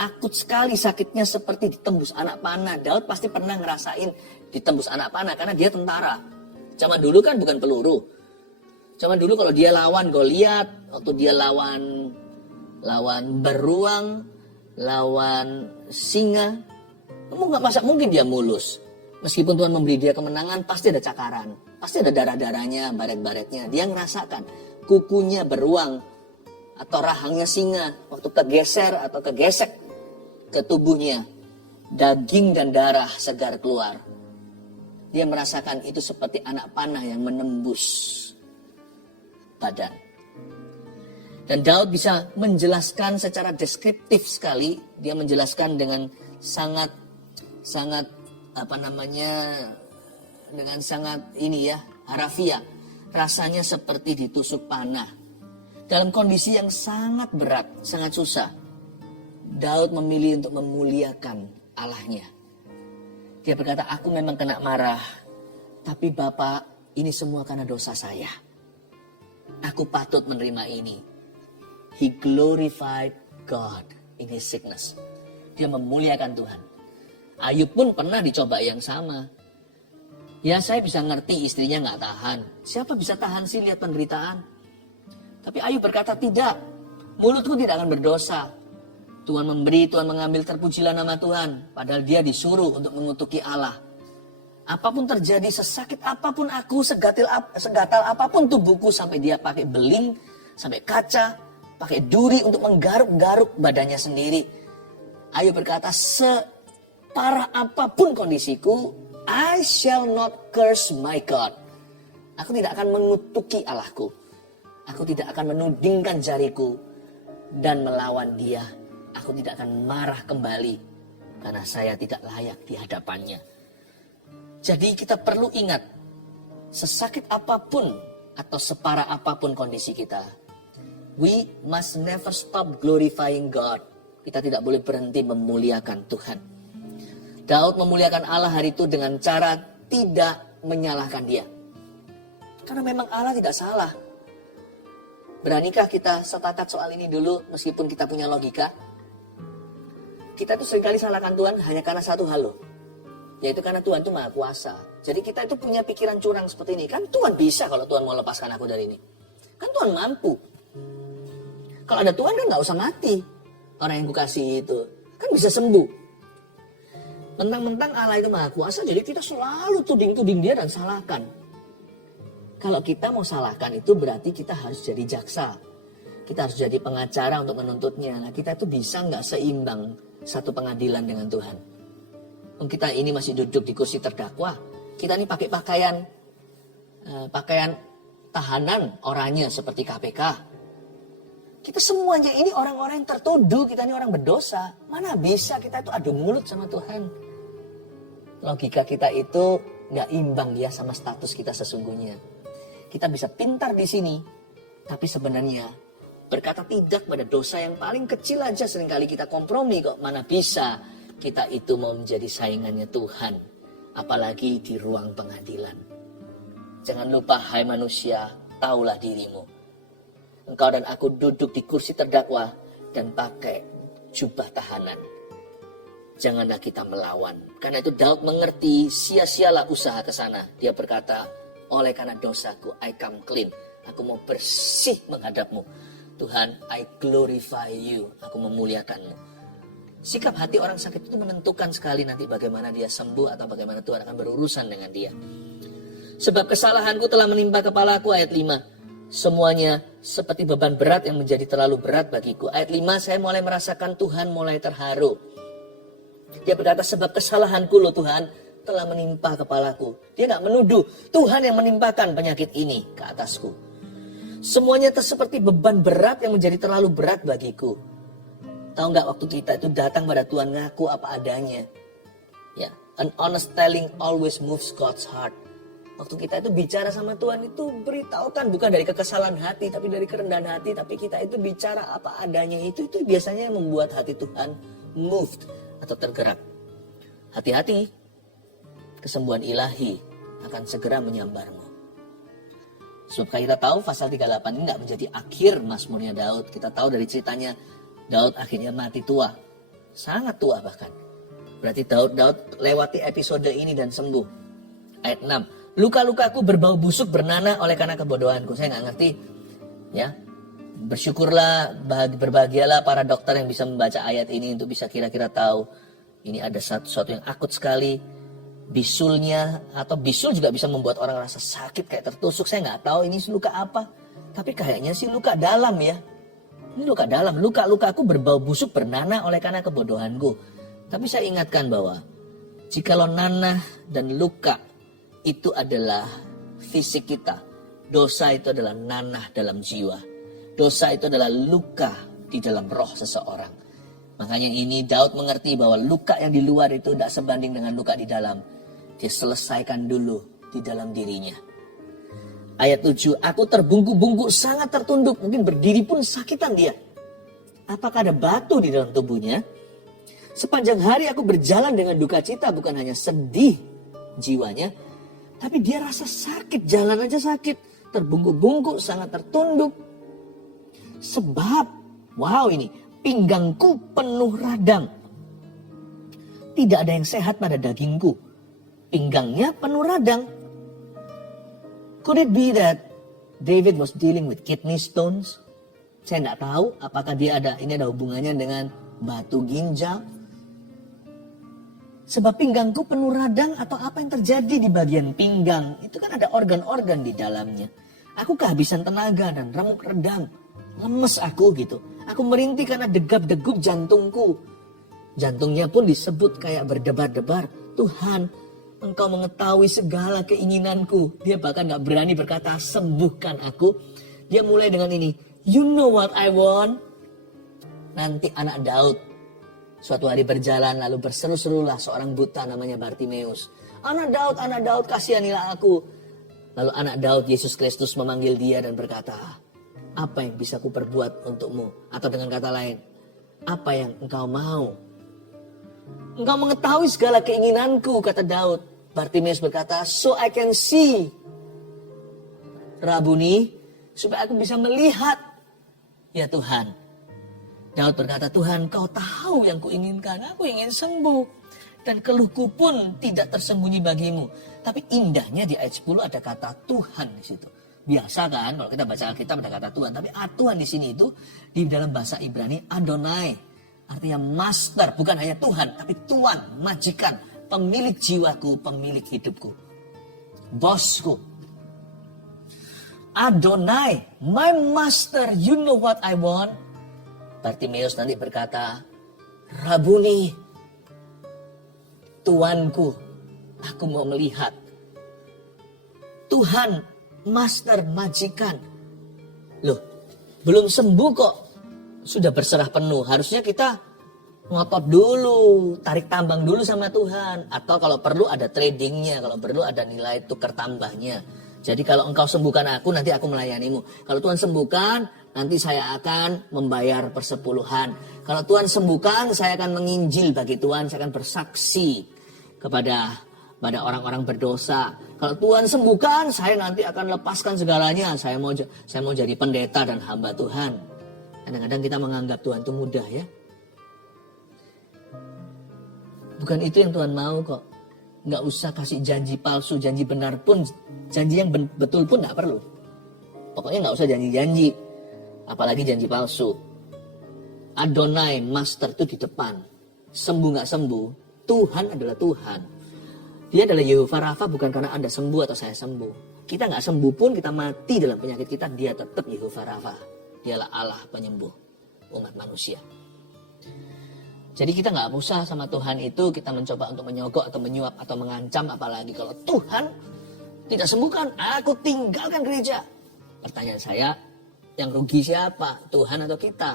Akut sekali sakitnya seperti ditembus anak panah. Daud pasti pernah ngerasain ditembus anak panah karena dia tentara. Zaman dulu kan bukan peluru. Zaman dulu kalau dia lawan Goliat, waktu dia lawan beruang, lawan singa, masa mungkin dia mulus. Meskipun Tuhan memberi dia kemenangan, pasti ada cakaran. Pasti ada darah-darahnya, baret-baretnya. Dia ngerasakan kukunya beruang atau rahangnya singa. Waktu kegeser atau kegesek ke tubuhnya, daging dan darah segar keluar. Dia merasakan itu seperti anak panah yang menembus badan. Dan Daud bisa menjelaskan secara deskriptif sekali. Dia menjelaskan dengan sangat dengan sangat harafiah. Rasanya seperti ditusuk panah. Dalam kondisi yang sangat berat, sangat susah, Daud memilih untuk memuliakan Allahnya. Dia berkata, aku memang kena marah, tapi Bapa, ini semua karena dosa saya. Aku patut menerima ini. He glorified God in his sickness. Dia memuliakan Tuhan. Ayub pun pernah dicoba yang sama. Ya saya bisa ngerti istrinya nggak tahan. Siapa bisa tahan sih lihat penderitaan? Tapi Ayub berkata tidak. Mulutku tidak akan berdosa. Tuhan memberi, Tuhan mengambil, terpujilah nama Tuhan. Padahal dia disuruh untuk mengutuki Allah. Apapun terjadi, sesakit apapun aku, segatal apapun tubuhku, sampai dia pakai beling, sampai kaca, pakai duri untuk menggaruk-garuk badannya sendiri. Ayub berkata, separah apapun kondisiku, I shall not curse my God. Aku tidak akan mengutuki Allahku. Aku tidak akan menudingkan jariku dan melawan dia. Aku tidak akan marah kembali karena saya tidak layak di hadapannya. Jadi kita perlu ingat, sesakit apapun atau separah apapun kondisi kita, we must never stop glorifying God. Kita tidak boleh berhenti memuliakan Tuhan. Daud memuliakan Allah hari itu dengan cara tidak menyalahkan dia. Karena memang Allah tidak salah. Beranikah kita sepakat soal ini dulu meskipun kita punya logika? Kita tuh seringkali salahkan Tuhan hanya karena satu hal loh. Yaitu karena Tuhan itu maha kuasa. Jadi kita itu punya pikiran curang seperti ini. Kan Tuhan bisa kalau Tuhan mau lepaskan aku dari ini. Kan Tuhan mampu. Kalau ada Tuhan kan gak usah mati. Orang yang kukasihi itu. Kan bisa sembuh. Mentang-mentang Allah itu maha kuasa, jadi kita selalu tuding-tuding dia dan salahkan. Kalau kita mau salahkan itu berarti kita harus jadi jaksa. Kita harus jadi pengacara untuk menuntutnya. Nah, kita itu bisa nggak seimbang satu pengadilan dengan Tuhan. Kita ini masih duduk di kursi terdakwa. Kita ini pakai pakaian tahanan oranye seperti KPK. Kita semuanya ini orang-orang yang tertuduh, kita ini orang berdosa. Mana bisa kita itu adu mulut sama Tuhan. Logika kita itu nggak imbang ya sama status kita sesungguhnya. Kita bisa pintar di sini, tapi sebenarnya berkata tidak pada dosa yang paling kecil aja seringkali kita kompromi kok. Mana bisa kita itu mau menjadi saingannya Tuhan, apalagi di ruang pengadilan. Jangan lupa, hai manusia, taulah dirimu. Engkau dan aku duduk di kursi terdakwa dan pakai jubah tahanan. Janganlah kita melawan. Karena itu Daud mengerti, sia-sialah usaha ke sana. Dia berkata, oleh karena dosaku, I come clean. Aku mau bersih menghadapmu. Tuhan, I glorify you. Aku memuliakanmu. Sikap hati orang sakit itu menentukan sekali nanti bagaimana dia sembuh atau bagaimana Tuhan akan berurusan dengan dia. Sebab kesalahanku telah menimpa kepalaku, ayat 5. Semuanya seperti beban berat yang menjadi terlalu berat bagiku. Ayat 5, saya mulai merasakan Tuhan mulai terharu. Dia berkata, sebab kesalahanku loh Tuhan telah menimpa kepalaku. Dia gak menuduh, Tuhan yang menimpakan penyakit ini ke atasku. Semuanya seperti beban berat yang menjadi terlalu berat bagiku. Tahu gak waktu kita itu datang pada Tuhan ngaku apa adanya. Ya, an honest telling always moves God's heart. Waktu kita itu bicara sama Tuhan itu beritahukan bukan dari kekesalan hati tapi dari kerendahan hati. Tapi kita itu bicara apa adanya itu biasanya yang membuat hati Tuhan moved atau tergerak. Hati-hati, kesembuhan ilahi akan segera menyambarmu. Sebab kita tahu pasal 38 ini tidak menjadi akhir mazmurnya Daud. Kita tahu dari ceritanya Daud akhirnya mati tua. Sangat tua bahkan. Berarti Daud lewati episode ini dan sembuh. Ayat 6. Luka-lukaku berbau busuk bernanah oleh karena kebodohanku. Saya nggak ngerti. Ya, bersyukurlah, berbahagialah para dokter yang bisa membaca ayat ini untuk bisa kira-kira tahu. Ini ada sesuatu yang akut sekali. Bisulnya atau bisul juga bisa membuat orang rasa sakit kayak tertusuk. Saya nggak tahu ini luka apa. Tapi kayaknya sih luka dalam ya. Ini luka dalam. Luka-lukaku berbau busuk bernanah oleh karena kebodohanku. Tapi saya ingatkan bahwa jikalau nanah dan luka itu adalah fisik kita. Dosa itu adalah nanah dalam jiwa. Dosa itu adalah luka di dalam roh seseorang. Makanya ini Daud mengerti bahwa luka yang di luar itu tidak sebanding dengan luka di dalam. Dia selesaikan dulu di dalam dirinya. Ayat 7, aku terbungkuk-bungkuk sangat tertunduk. Mungkin berdiri pun sakitan dia. Apakah ada batu di dalam tubuhnya? Sepanjang hari aku berjalan dengan duka cita, bukan hanya sedih jiwanya. Tapi dia rasa sakit, jalan aja sakit. Terbungkuk-bungkuk, sangat tertunduk. Sebab, wow ini, pinggangku penuh radang. Tidak ada yang sehat pada dagingku. Pinggangnya penuh radang. Could it be that David was dealing with kidney stones? Saya nggak tahu apakah ini ada hubungannya dengan batu ginjal. Sebab pinggangku penuh radang atau apa yang terjadi di bagian pinggang. Itu kan ada organ-organ di dalamnya. Aku kehabisan tenaga dan remuk redam. Lemes aku gitu. Aku merintih karena degap-degup jantungku. Jantungnya pun disebut kayak berdebar-debar. Tuhan, Engkau mengetahui segala keinginanku. Dia bahkan gak berani berkata sembuhkan aku. Dia mulai dengan ini. You know what I want? Nanti anak Daud suatu hari berjalan lalu berseru-serulah seorang buta namanya Bartimeus. Anak Daud, kasihanilah aku. Lalu anak Daud, Yesus Kristus memanggil dia dan berkata, apa yang bisa ku perbuat untukmu? Atau dengan kata lain, apa yang engkau mau? Engkau mengetahui segala keinginanku, kata Daud. Bartimeus berkata, so I can see. Rabuni, supaya aku bisa melihat. Ya Tuhan. Daud berkata, Tuhan kau tahu yang kuinginkan. Aku ingin sembuh. Dan keluhku pun tidak tersembunyi bagimu. Tapi indahnya di ayat 10 ada kata Tuhan di situ. Biasa kan kalau kita baca Alkitab ada kata Tuhan. Tapi Tuhan di sini itu di dalam bahasa Ibrani Adonai. Artinya master, bukan hanya Tuhan. Tapi Tuhan, majikan, pemilik jiwaku, pemilik hidupku. Bosku. Adonai, my master, you know what I want. Bartimeus nanti berkata, Rabuni, Tuanku, aku mau melihat. Tuhan, master, majikan. Loh, belum sembuh kok. Sudah berserah penuh. Harusnya kita ngotot dulu, tarik tambang dulu sama Tuhan. Atau kalau perlu ada tradingnya, kalau perlu ada nilai tukar tambahnya. Jadi kalau engkau sembuhkan aku, nanti aku melayanimu. Kalau Tuhan sembuhkan, nanti saya akan membayar persepuluhan. Kalau Tuhan sembuhkan, saya akan menginjil bagi Tuhan. Saya akan bersaksi kepada orang-orang berdosa. Kalau Tuhan sembuhkan, saya nanti akan lepaskan segalanya. Saya mau jadi pendeta dan hamba Tuhan. Kadang-kadang kita menganggap Tuhan itu mudah ya. Bukan itu yang Tuhan mau kok. Nggak usah kasih janji palsu, janji benar pun. Janji yang betul pun nggak perlu. Pokoknya nggak usah janji-janji. Apalagi janji palsu. Adonai, master itu di depan. Sembuh nggak sembuh, Tuhan adalah Tuhan. Dia adalah Yehovah Rafa, bukan karena Anda sembuh atau saya sembuh. Kita nggak sembuh pun, kita mati dalam penyakit kita, dia tetap Yehovah Rafa. Dialah Allah penyembuh umat manusia. Jadi kita nggak usah sama Tuhan itu kita mencoba untuk menyogok atau menyuap atau mengancam, apalagi kalau Tuhan tidak sembuhkan, aku tinggalkan gereja. Pertanyaan saya, yang rugi siapa? Tuhan atau kita?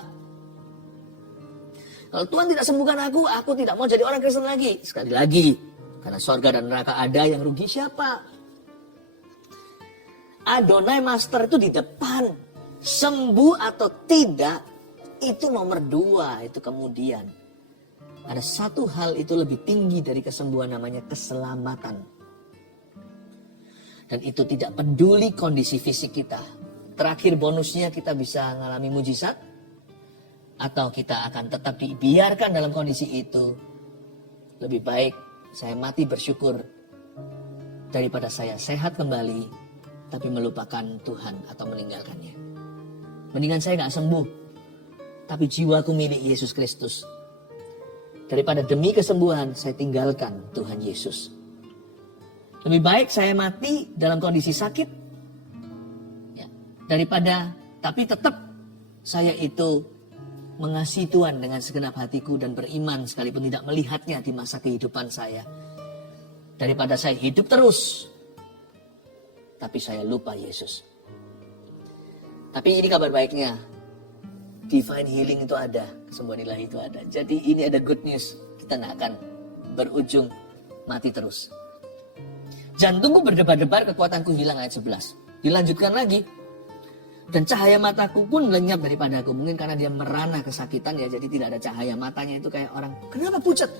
Kalau Tuhan tidak sembuhkan aku tidak mau jadi orang Kristen lagi. Sekali lagi, karena sorga dan neraka ada, yang rugi siapa? Adonai master itu di depan. Sembuh atau tidak, itu nomor 2, itu kemudian. Ada satu hal itu lebih tinggi dari kesembuhan, namanya keselamatan. Dan itu tidak peduli kondisi fisik kita. Terakhir bonusnya kita bisa mengalami mujizat, atau kita akan tetap dibiarkan dalam kondisi itu. Lebih baik saya mati bersyukur daripada saya sehat kembali tapi melupakan Tuhan atau meninggalkannya. Mendingan saya gak sembuh tapi jiwaku milik Yesus Kristus, daripada demi kesembuhan saya tinggalkan Tuhan Yesus. Lebih baik saya mati dalam kondisi sakit ya, daripada tapi tetap saya itu mengasihi Tuhan dengan segenap hatiku dan beriman sekalipun tidak melihatnya di masa kehidupan saya, daripada saya hidup terus tapi saya lupa Yesus. Tapi ini kabar baiknya, divine healing itu ada, kesembuhan ilahi itu ada. Jadi ini ada good news, kita tidak akan berujung mati terus. Jantungku berdebar-debar, kekuatanku hilang, ayat 11. Dilanjutkan lagi, dan cahaya mataku pun lenyap daripadaku. Mungkin karena dia merana kesakitan ya, jadi tidak ada cahaya matanya. Itu kayak orang, kenapa pucat?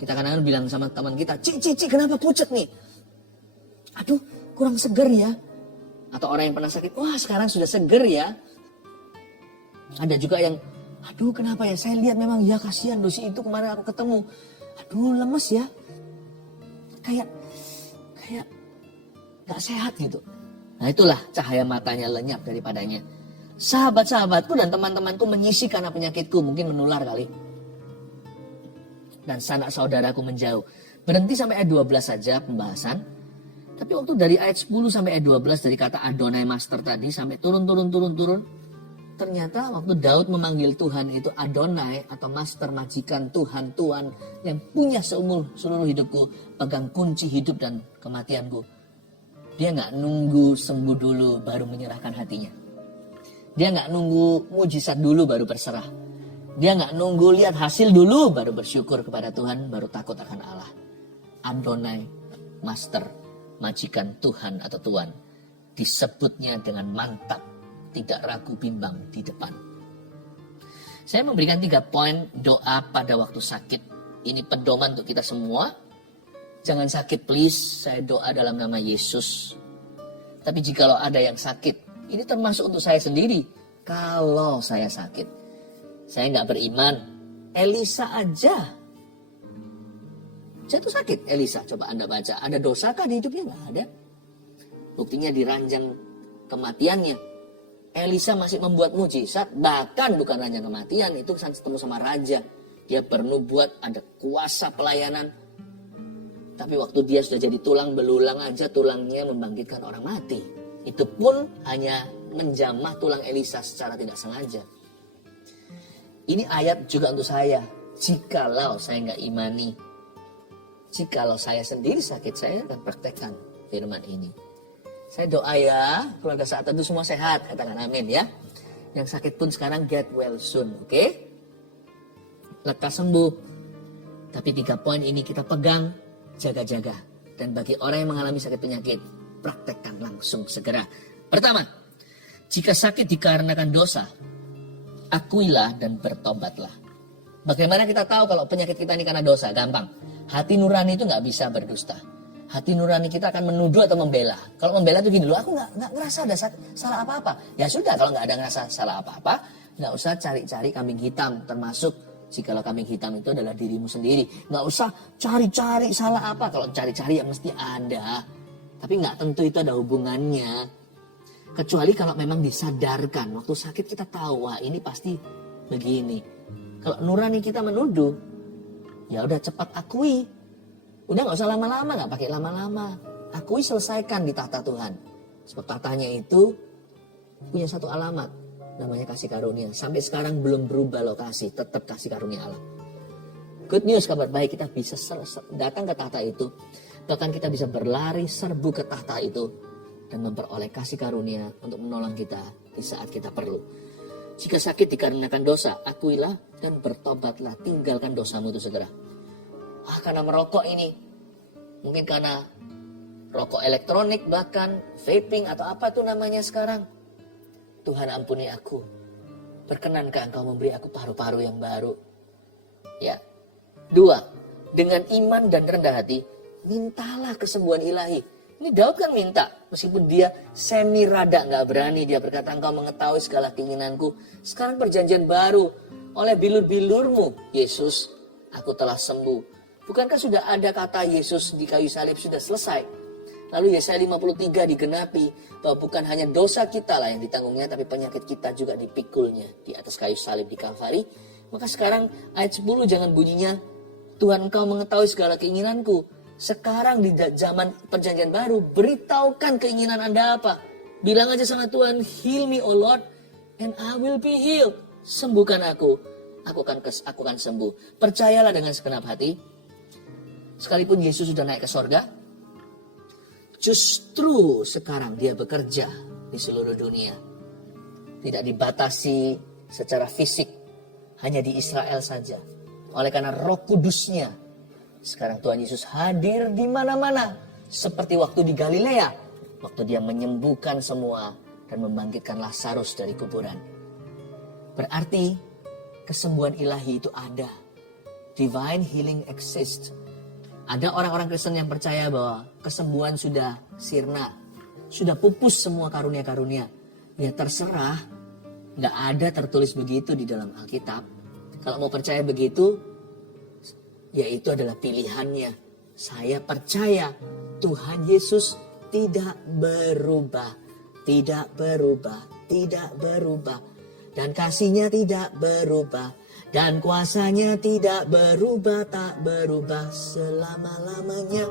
Kita kadang-kadang bilang sama teman kita, Ci, kenapa pucat nih? Aduh, kurang seger ya. Atau orang yang pernah sakit, wah sekarang sudah seger ya. Ada juga yang, aduh kenapa ya, saya lihat memang ya kasihan dosi itu kemarin aku ketemu. Aduh lemes ya. Kayak gak sehat gitu. Nah itulah cahaya matanya lenyap daripadanya. Sahabat-sahabatku dan teman-temanku menyisih karena penyakitku, mungkin menular kali. Dan sanak saudaraku menjauh. Berhenti sampai ayat 12 saja pembahasan. Tapi waktu dari ayat 10 sampai ayat 12 dari kata Adonai Master tadi sampai turun. Ternyata waktu Daud memanggil Tuhan itu Adonai atau Master, majikan, Tuhan yang punya seluruh hidupku, pegang kunci hidup dan kematianku. Dia gak nunggu sembuh dulu baru menyerahkan hatinya. Dia gak nunggu mujizat dulu baru berserah. Dia gak nunggu lihat hasil dulu baru bersyukur kepada Tuhan, baru takut akan Allah. Adonai Master, majikan Tuhan atau Tuhan, disebutnya dengan mantap, tidak ragu bimbang di depan. Saya memberikan 3 poin doa pada waktu sakit. Ini pedoman untuk kita semua. Jangan sakit please, saya doa dalam nama Yesus. Tapi jikalau ada yang sakit, ini termasuk untuk saya sendiri. Kalau saya sakit, saya nggak beriman. Elisa aja jatuh sakit. Elisa, coba Anda baca, ada dosakah di hidupnya? Nggak ada. Buktinya diranjang kematiannya. Elisa masih membuat mujizat, bahkan bukan ranjang kematian, itu ketemu sama raja. Dia bernubuat, ada kuasa pelayanan. Tapi waktu dia sudah jadi tulang belulang aja, tulangnya membangkitkan orang mati. Itu pun hanya menjamah tulang Elisa secara tidak sengaja. Ini ayat juga untuk saya. Jikalau saya nggak imani, jikalau saya sendiri sakit, saya akan praktekkan firman ini. Saya doa ya, keluarga saat itu semua sehat, katakan amin ya. Yang sakit pun sekarang get well soon, oke? Lekas sembuh. Tapi 3 poin ini kita pegang, jaga-jaga. Dan bagi orang yang mengalami sakit penyakit, praktekkan langsung segera. Pertama, jika sakit dikarenakan dosa, akuilah dan bertobatlah. Bagaimana kita tahu kalau penyakit kita ini karena dosa? Gampang. Hati nurani itu gak bisa berdusta. Hati nurani kita akan menuduh atau membela. Kalau membela itu gini loh, aku gak ngerasa ada salah apa-apa. Ya sudah, kalau gak ada ngerasa salah apa-apa, gak usah cari-cari kambing hitam. Termasuk jikalau kambing hitam itu adalah dirimu sendiri. Gak usah cari-cari salah apa. Kalau cari-cari ya mesti ada. Tapi gak tentu itu ada hubungannya. Kecuali kalau memang disadarkan, waktu sakit kita tahu, wah ini pasti begini. Kalau nurani kita menuduh, ya udah cepat akui. Udah gak usah lama-lama, gak pakai lama-lama. Akui, selesaikan di tahta Tuhan. Sebab tahtanya itu punya satu alamat, namanya kasih karunia. Sampai sekarang belum berubah lokasi, tetap kasih karunia Allah. Good news, kabar baik, kita bisa datang ke tahta itu. Bahkan kita bisa berlari serbu ke tahta itu dan memperoleh kasih karunia untuk menolong kita di saat kita perlu. Jika sakit dikarenakan dosa, akuilah dan bertobatlah, tinggalkan dosamu itu segera. Karena merokok ini, mungkin karena rokok elektronik, bahkan vaping atau apa itu namanya sekarang. Tuhan ampuni aku, berkenankah engkau memberi aku paru-paru yang baru? Ya. 2, dengan iman dan rendah hati, mintalah kesembuhan ilahi. Ini Daud kan minta, meskipun dia semi rada gak berani. Dia berkata, engkau mengetahui segala keinginanku. Sekarang perjanjian baru, oleh bilur-bilurmu, Yesus, aku telah sembuh. Bukankah sudah ada kata Yesus di kayu salib sudah selesai? Lalu Yesaya 53 digenapi, bahwa bukan hanya dosa kita lah yang ditanggungnya, tapi penyakit kita juga dipikulnya di atas kayu salib di Kalvari. Maka sekarang ayat 10 jangan bunyinya, Tuhan engkau mengetahui segala keinginanku. Sekarang di zaman perjanjian baru, beritahukan keinginan Anda apa. Bilang aja sama Tuhan, heal me O Lord, and I will be healed. Sembuhkan aku akan sembuh. Percayalah dengan segenap hati. Sekalipun Yesus sudah naik ke sorga, justru sekarang dia bekerja di seluruh dunia. Tidak dibatasi secara fisik, hanya di Israel saja. Oleh karena Roh Kudusnya, sekarang Tuhan Yesus hadir di mana-mana. Seperti waktu di Galilea, waktu dia menyembuhkan semua dan membangkitkan Lazarus dari kuburan. Berarti kesembuhan ilahi itu ada. Divine healing exists. Ada orang-orang Kristen yang percaya bahwa kesembuhan sudah sirna. Sudah pupus semua karunia-karunia. Ya terserah. Gak ada tertulis begitu di dalam Alkitab. Kalau mau percaya begitu, ya itu adalah pilihannya. Saya percaya Tuhan Yesus tidak berubah. Tidak berubah. Tidak berubah. Dan kasih-Nya tidak berubah. Dan kuasanya tidak berubah, tak berubah selama-lamanya.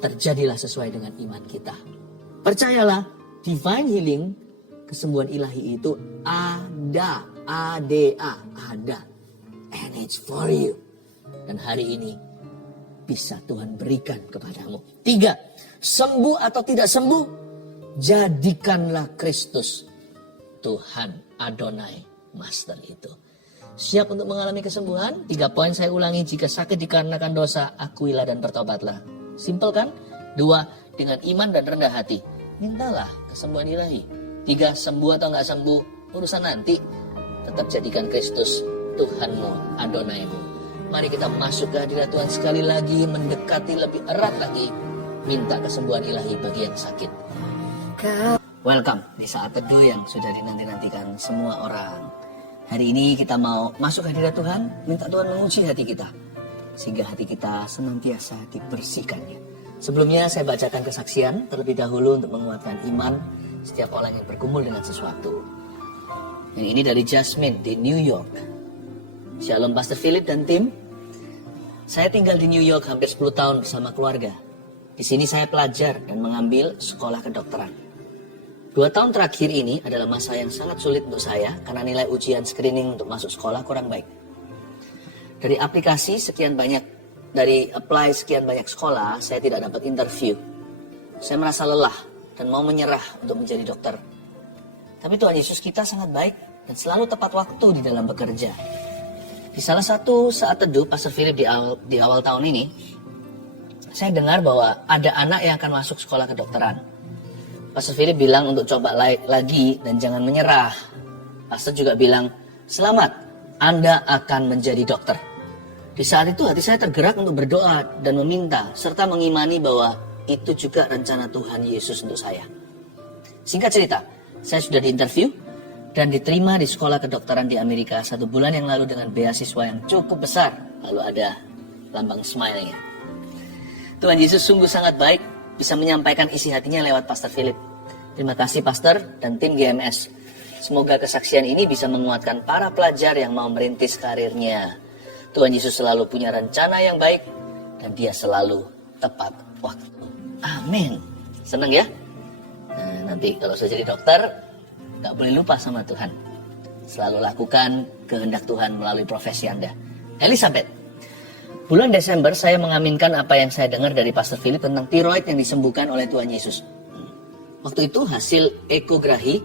Terjadilah sesuai dengan iman kita. Percayalah, divine healing, kesembuhan ilahi itu ada. A-D-A, ada. And it's for you. Dan hari ini bisa Tuhan berikan kepadamu. 3, sembuh atau tidak sembuh, jadikanlah Kristus Tuhan Adonai Master itu. Siap untuk mengalami kesembuhan? 3 poin saya ulangi. Jika sakit dikarenakan dosa, akuilah dan bertobatlah. Simpel kan? 2, dengan iman dan rendah hati, mintalah kesembuhan ilahi. 3, sembuh atau nggak sembuh, urusan nanti. Tetap jadikan Kristus Tuhanmu, Adonaimu. Mari kita masuk ke hadirat Tuhan sekali lagi, mendekati lebih erat lagi, minta kesembuhan ilahi bagi yang sakit. Welcome di saat teduh yang sudah dinanti-nantikan semua orang. Hari ini kita mau masuk hadirat Tuhan, minta Tuhan menguji hati kita, sehingga hati kita senantiasa dibersihkannya. Sebelumnya saya bacakan kesaksian terlebih dahulu untuk menguatkan iman setiap orang yang bergumul dengan sesuatu. Yang ini dari Jasmine di New York. Shalom Pastor Philip dan tim. Saya tinggal di New York hampir 10 tahun bersama keluarga. Di sini saya pelajar dan mengambil sekolah kedokteran. 2 tahun terakhir ini adalah masa yang sangat sulit untuk saya karena nilai ujian screening untuk masuk sekolah kurang baik. Dari aplikasi sekian banyak, dari apply sekian banyak sekolah, saya tidak dapat interview. Saya merasa lelah dan mau menyerah untuk menjadi dokter. Tapi Tuhan Yesus kita sangat baik dan selalu tepat waktu di dalam bekerja. Di salah satu saat teduh Pastor Philip di awal tahun ini, saya dengar bahwa ada anak yang akan masuk sekolah kedokteran. Pastor Philip bilang untuk coba lagi dan jangan menyerah. Pastor juga bilang, selamat, Anda akan menjadi dokter. Di saat itu hati saya tergerak untuk berdoa dan meminta, serta mengimani bahwa itu juga rencana Tuhan Yesus untuk saya. Singkat cerita, saya sudah diinterview dan diterima di sekolah kedokteran di Amerika 1 bulan yang lalu dengan beasiswa yang cukup besar. Lalu ada lambang smile-nya. Tuhan Yesus sungguh sangat baik, bisa menyampaikan isi hatinya lewat Pastor Philip. Terima kasih Pastor dan tim GMS. Semoga kesaksian ini bisa menguatkan para pelajar yang mau merintis karirnya. Tuhan Yesus selalu punya rencana yang baik dan Dia selalu tepat waktu. Amin. Senang ya? Nah, nanti kalau saya jadi dokter, gak boleh lupa sama Tuhan. Selalu lakukan kehendak Tuhan melalui profesi Anda. Elizabeth, bulan Desember saya mengaminkan apa yang saya dengar dari Pastor Philip tentang tiroid yang disembuhkan oleh Tuhan Yesus. Waktu itu hasil ekografi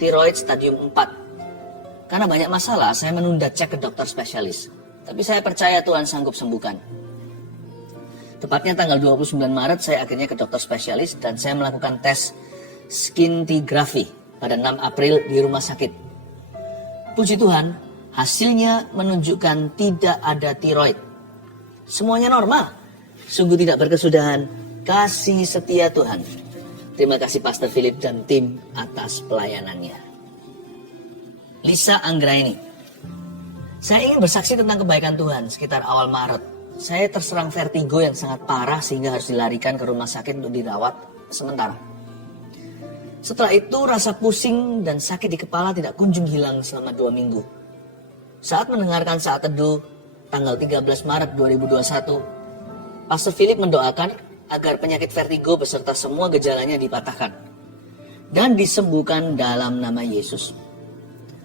tiroid stadium 4. Karena banyak masalah, saya menunda cek ke dokter spesialis. Tapi saya percaya Tuhan sanggup sembuhkan. Tepatnya tanggal 29 Maret saya akhirnya ke dokter spesialis dan saya melakukan tes scintigraphy pada 6 April di rumah sakit. Puji Tuhan, hasilnya menunjukkan tidak ada tiroid. Semuanya normal. Sungguh tidak berkesudahan. Kasih setia Tuhan. Terima kasih Pastor Philip dan tim atas pelayanannya. Lisa Anggraini. Saya ingin bersaksi tentang kebaikan Tuhan sekitar awal Maret. Saya terserang vertigo yang sangat parah sehingga harus dilarikan ke rumah sakit untuk dirawat sementara. Setelah itu rasa pusing dan sakit di kepala tidak kunjung hilang selama 2 minggu. Saat mendengarkan Saat Teduh tanggal 13 Maret 2021, Pastor Philip mendoakan agar penyakit vertigo beserta semua gejalanya dipatahkan dan disembuhkan dalam nama Yesus.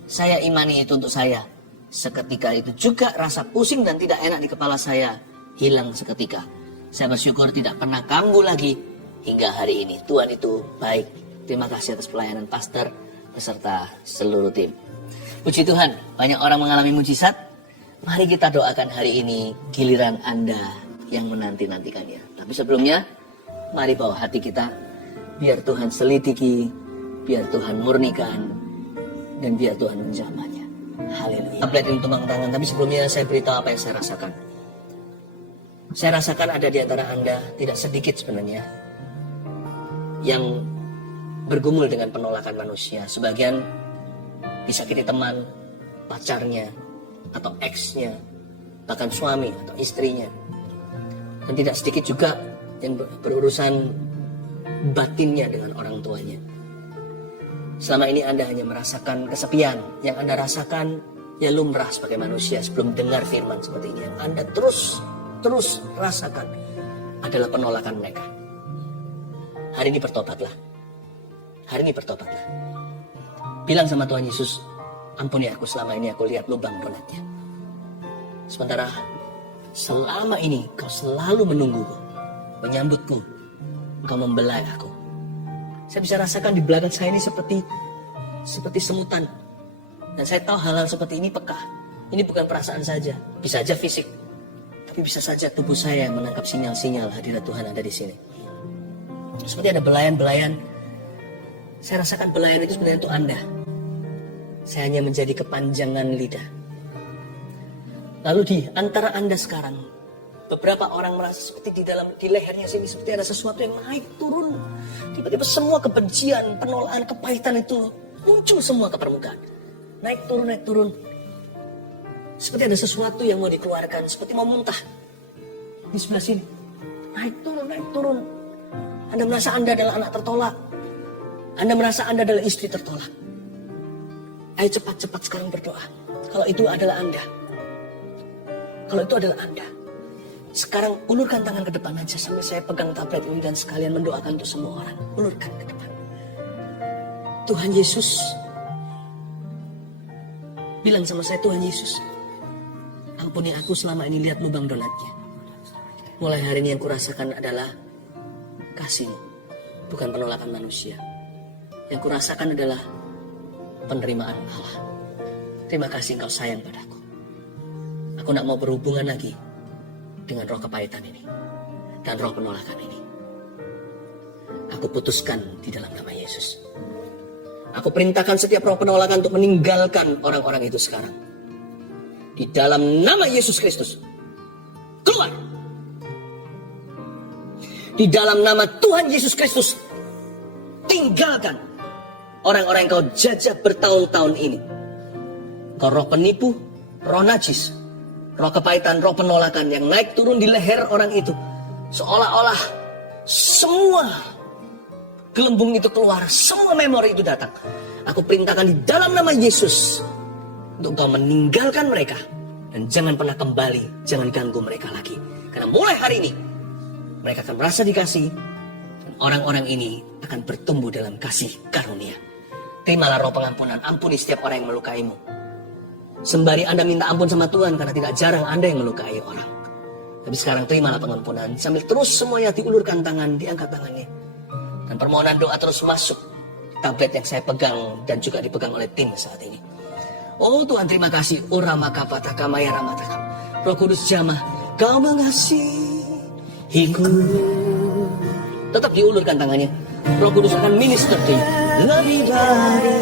Saya imani itu untuk saya. Seketika itu juga rasa pusing dan tidak enak di kepala saya hilang seketika. Saya bersyukur tidak pernah kambuh lagi hingga hari ini. Tuhan itu baik. Terima kasih atas pelayanan pastor beserta seluruh tim. Puji Tuhan, banyak orang mengalami mujizat. Mari kita doakan hari ini giliran Anda yang menanti-nantikannya. Tapi sebelumnya, mari bawa hati kita, biar Tuhan selidiki, biar Tuhan murnikan, dan biar Tuhan menjamahnya. Haleluya. Tablet ini tumpang tangan, tapi sebelumnya saya beritahu apa yang saya rasakan. Saya rasakan ada di antara Anda, tidak sedikit sebenarnya, yang bergumul dengan penolakan manusia. Sebagian disakiti teman, pacarnya, atau ex-nya, bahkan suami atau istrinya. Dan tidak sedikit juga yang berurusan batinnya dengan orang tuanya. Selama ini Anda hanya merasakan kesepian. Yang Anda rasakan ya lumrah sebagai manusia sebelum dengar firman seperti ini. Yang Anda terus rasakan adalah penolakan mereka. Hari ini bertobatlah. Hari ini bertobatlah. Bilang sama Tuhan Yesus, ampuni aku, selama ini aku lihat lubang donatnya. Sementara selama ini kau selalu menungguku, menyambutku, kau membelai aku. Saya bisa rasakan di belakang saya ini seperti semutan. Dan saya tahu hal-hal seperti ini peka. Ini bukan perasaan saja, bisa saja fisik. Tapi bisa saja tubuh saya yang menangkap sinyal-sinyal hadirat Tuhan ada di sini. Seperti ada belayan-belayan. Saya rasakan belayan itu sebenarnya untuk Anda. Saya hanya menjadi kepanjangan lidah. Lalu di antara Anda sekarang, beberapa orang merasa seperti di lehernya sini seperti ada sesuatu yang naik turun. Tiba-tiba semua kebencian, penolakan, kepahitan itu muncul semua ke permukaan. Naik turun. Seperti ada sesuatu yang mau dikeluarkan, seperti mau muntah. Di sebelah sini, naik turun. Anda merasa Anda adalah anak tertolak. Anda merasa Anda adalah istri tertolak. Ayo cepat-cepat sekarang berdoa. Kalau itu adalah Anda. Kalau itu adalah Anda. Sekarang ulurkan tangan ke depan aja sambil saya pegang tablet ini dan sekalian mendoakan untuk semua orang. Ulurkan ke depan. Tuhan Yesus. Bilang sama saya, Tuhan Yesus, ampuni aku selama ini lihat lubang donatnya. Mulai hari ini yang kurasakan adalah kasih, bukan penolakan manusia. Yang kurasakan adalah penerimaan Allah. Terima kasih Engkau sayang padaku. Aku tidak mau berhubungan lagi dengan roh kepahitan ini dan roh penolakan ini. Aku putuskan di dalam nama Yesus. Aku perintahkan setiap roh penolakan untuk meninggalkan orang-orang itu sekarang. Di dalam nama Yesus Kristus. Keluar. Di dalam nama Tuhan Yesus Kristus. Tinggalkan orang-orang yang kau jajah bertahun-tahun ini. Kau roh penipu, roh najis, roh kepahitan, roh penolakan yang naik turun di leher orang itu. Seolah-olah semua gelembung itu keluar, semua memori itu datang. Aku perintahkan di dalam nama Yesus untuk engkau meninggalkan mereka. Dan jangan pernah kembali, jangan ganggu mereka lagi. Karena mulai hari ini, mereka akan merasa dikasih. Dan orang-orang ini akan bertumbuh dalam kasih karunia. Terimalah roh pengampunan, ampuni setiap orang yang melukaimu. Sembari Anda minta ampun sama Tuhan, karena tidak jarang Anda yang melukai orang. Tapi sekarang terimalah pengampunan, sambil terus semuanya diulurkan tangan, diangkat tangannya. Dan permohonan doa terus masuk tablet yang saya pegang dan juga dipegang oleh tim saat ini. Oh Tuhan, terima kasih. Uramakamaya ramatakam. Roh Kudus jamah, Kau mengasihiku. Tetap diulurkan tangannya. Roh Kudus akan minister to you. Lebih dari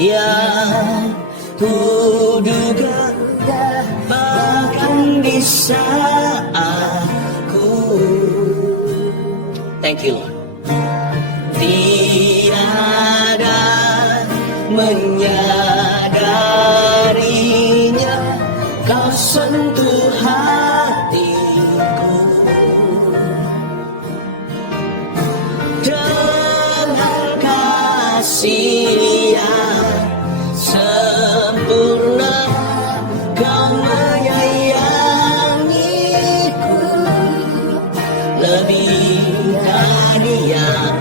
yang kuduga, bahkan bisa aku. Thank you Lord. Tiada menyadarinya, Kau sentuh hatiku dengan kasih yang sempurna. Kau menyayangiku lebih dari yang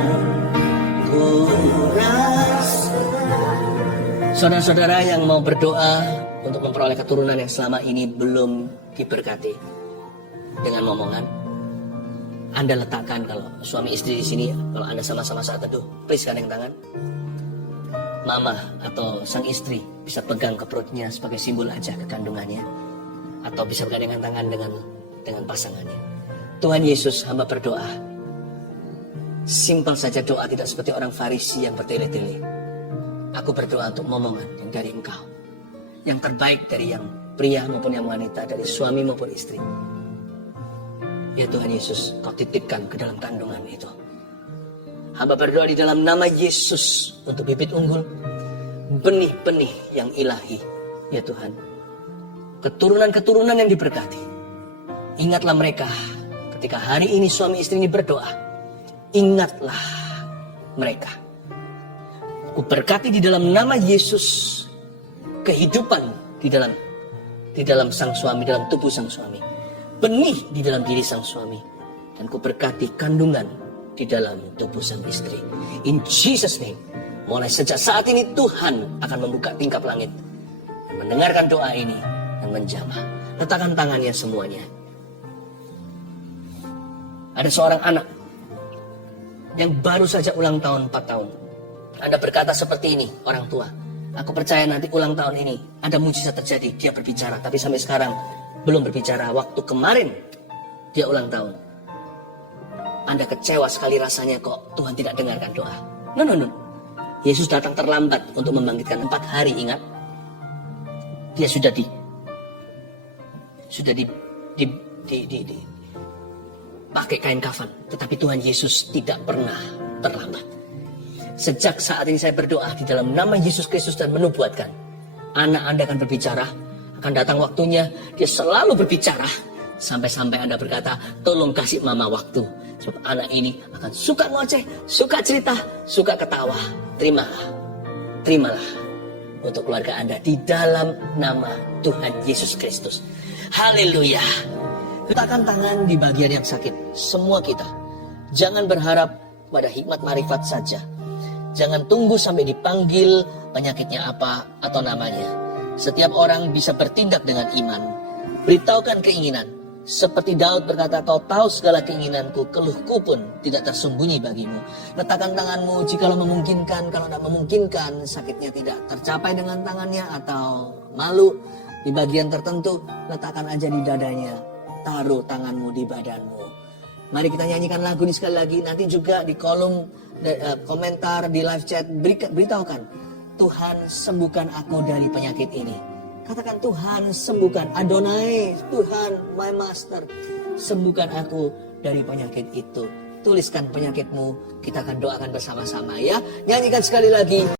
saudara-saudara yang mau berdoa untuk memperoleh keturunan yang selama ini belum diberkati dengan momongan, Anda letakkan, kalau suami istri di sini, kalau Anda sama-sama saat teduh, please gandeng tangan. Mama atau sang istri bisa pegang ke perutnya sebagai simbol aja kekandungannya, atau bisa bergandengan tangan dengan pasangannya. Tuhan Yesus, hamba berdoa. Simpel saja doa, tidak seperti orang Farisi yang bertele-tele. Aku berdoa untuk momongan yang dari Engkau, yang terbaik dari yang pria maupun yang wanita, dari suami maupun istri. Ya Tuhan Yesus, Kau titipkan ke dalam kandungan itu. Hamba berdoa di dalam nama Yesus untuk bibit unggul, benih-benih yang ilahi. Ya Tuhan, keturunan-keturunan yang diberkati. Ingatlah mereka ketika hari ini suami istri ini berdoa. Ingatlah mereka. Ku berkati di dalam nama Yesus kehidupan di dalam sang suami, dalam tubuh sang suami, benih di dalam diri sang suami, dan ku berkati kandungan di dalam tubuh sang istri. In Jesus name, mulai sejak saat ini Tuhan akan membuka tingkap langit, mendengarkan doa ini dan menjamah. Letakkan tangannya semuanya. Ada seorang anak yang baru saja ulang tahun 4 tahun. Anda berkata seperti ini, orang tua. Aku percaya nanti ulang tahun ini ada mujizat terjadi. Dia berbicara, tapi sampai sekarang belum berbicara. Waktu kemarin dia ulang tahun, Anda kecewa sekali rasanya kok Tuhan tidak dengarkan doa. No. Yesus datang terlambat untuk membangkitkan 4 hari, ingat. Dia sudah pakai kain kafan, tetapi Tuhan Yesus tidak pernah terlambat. Sejak saat ini saya berdoa di dalam nama Yesus Kristus dan menubuatkan, anak Anda akan berbicara, akan datang waktunya, dia selalu berbicara, sampai-sampai Anda berkata, tolong kasih mama waktu, sebab anak ini akan suka ngoceh, suka cerita, suka ketawa. Terimalah untuk keluarga Anda di dalam nama Tuhan Yesus Kristus. Haleluya. Letakkan tangan di bagian yang sakit, semua kita. Jangan berharap pada hikmat marifat saja. Jangan tunggu sampai dipanggil penyakitnya apa atau namanya. Setiap orang bisa bertindak dengan iman. Beritahukan keinginan. Seperti Daud berkata, Kau tahu segala keinginanku, keluhku pun tidak tersembunyi bagimu. Letakkan tanganmu jikalau memungkinkan. Kalau tidak memungkinkan, sakitnya tidak tercapai dengan tangannya atau malu di bagian tertentu, letakkan aja di dadanya. Taruh tanganmu di badanmu. Mari kita nyanyikan lagu ini sekali lagi. Nanti juga di kolom komentar di live chat beritahukan, Tuhan sembuhkan aku dari penyakit ini. Katakan, Tuhan sembuhkan, Adonai, Tuhan my master, sembuhkan aku dari penyakit itu. Tuliskan penyakitmu, kita akan doakan bersama-sama ya. Nyanyikan sekali lagi.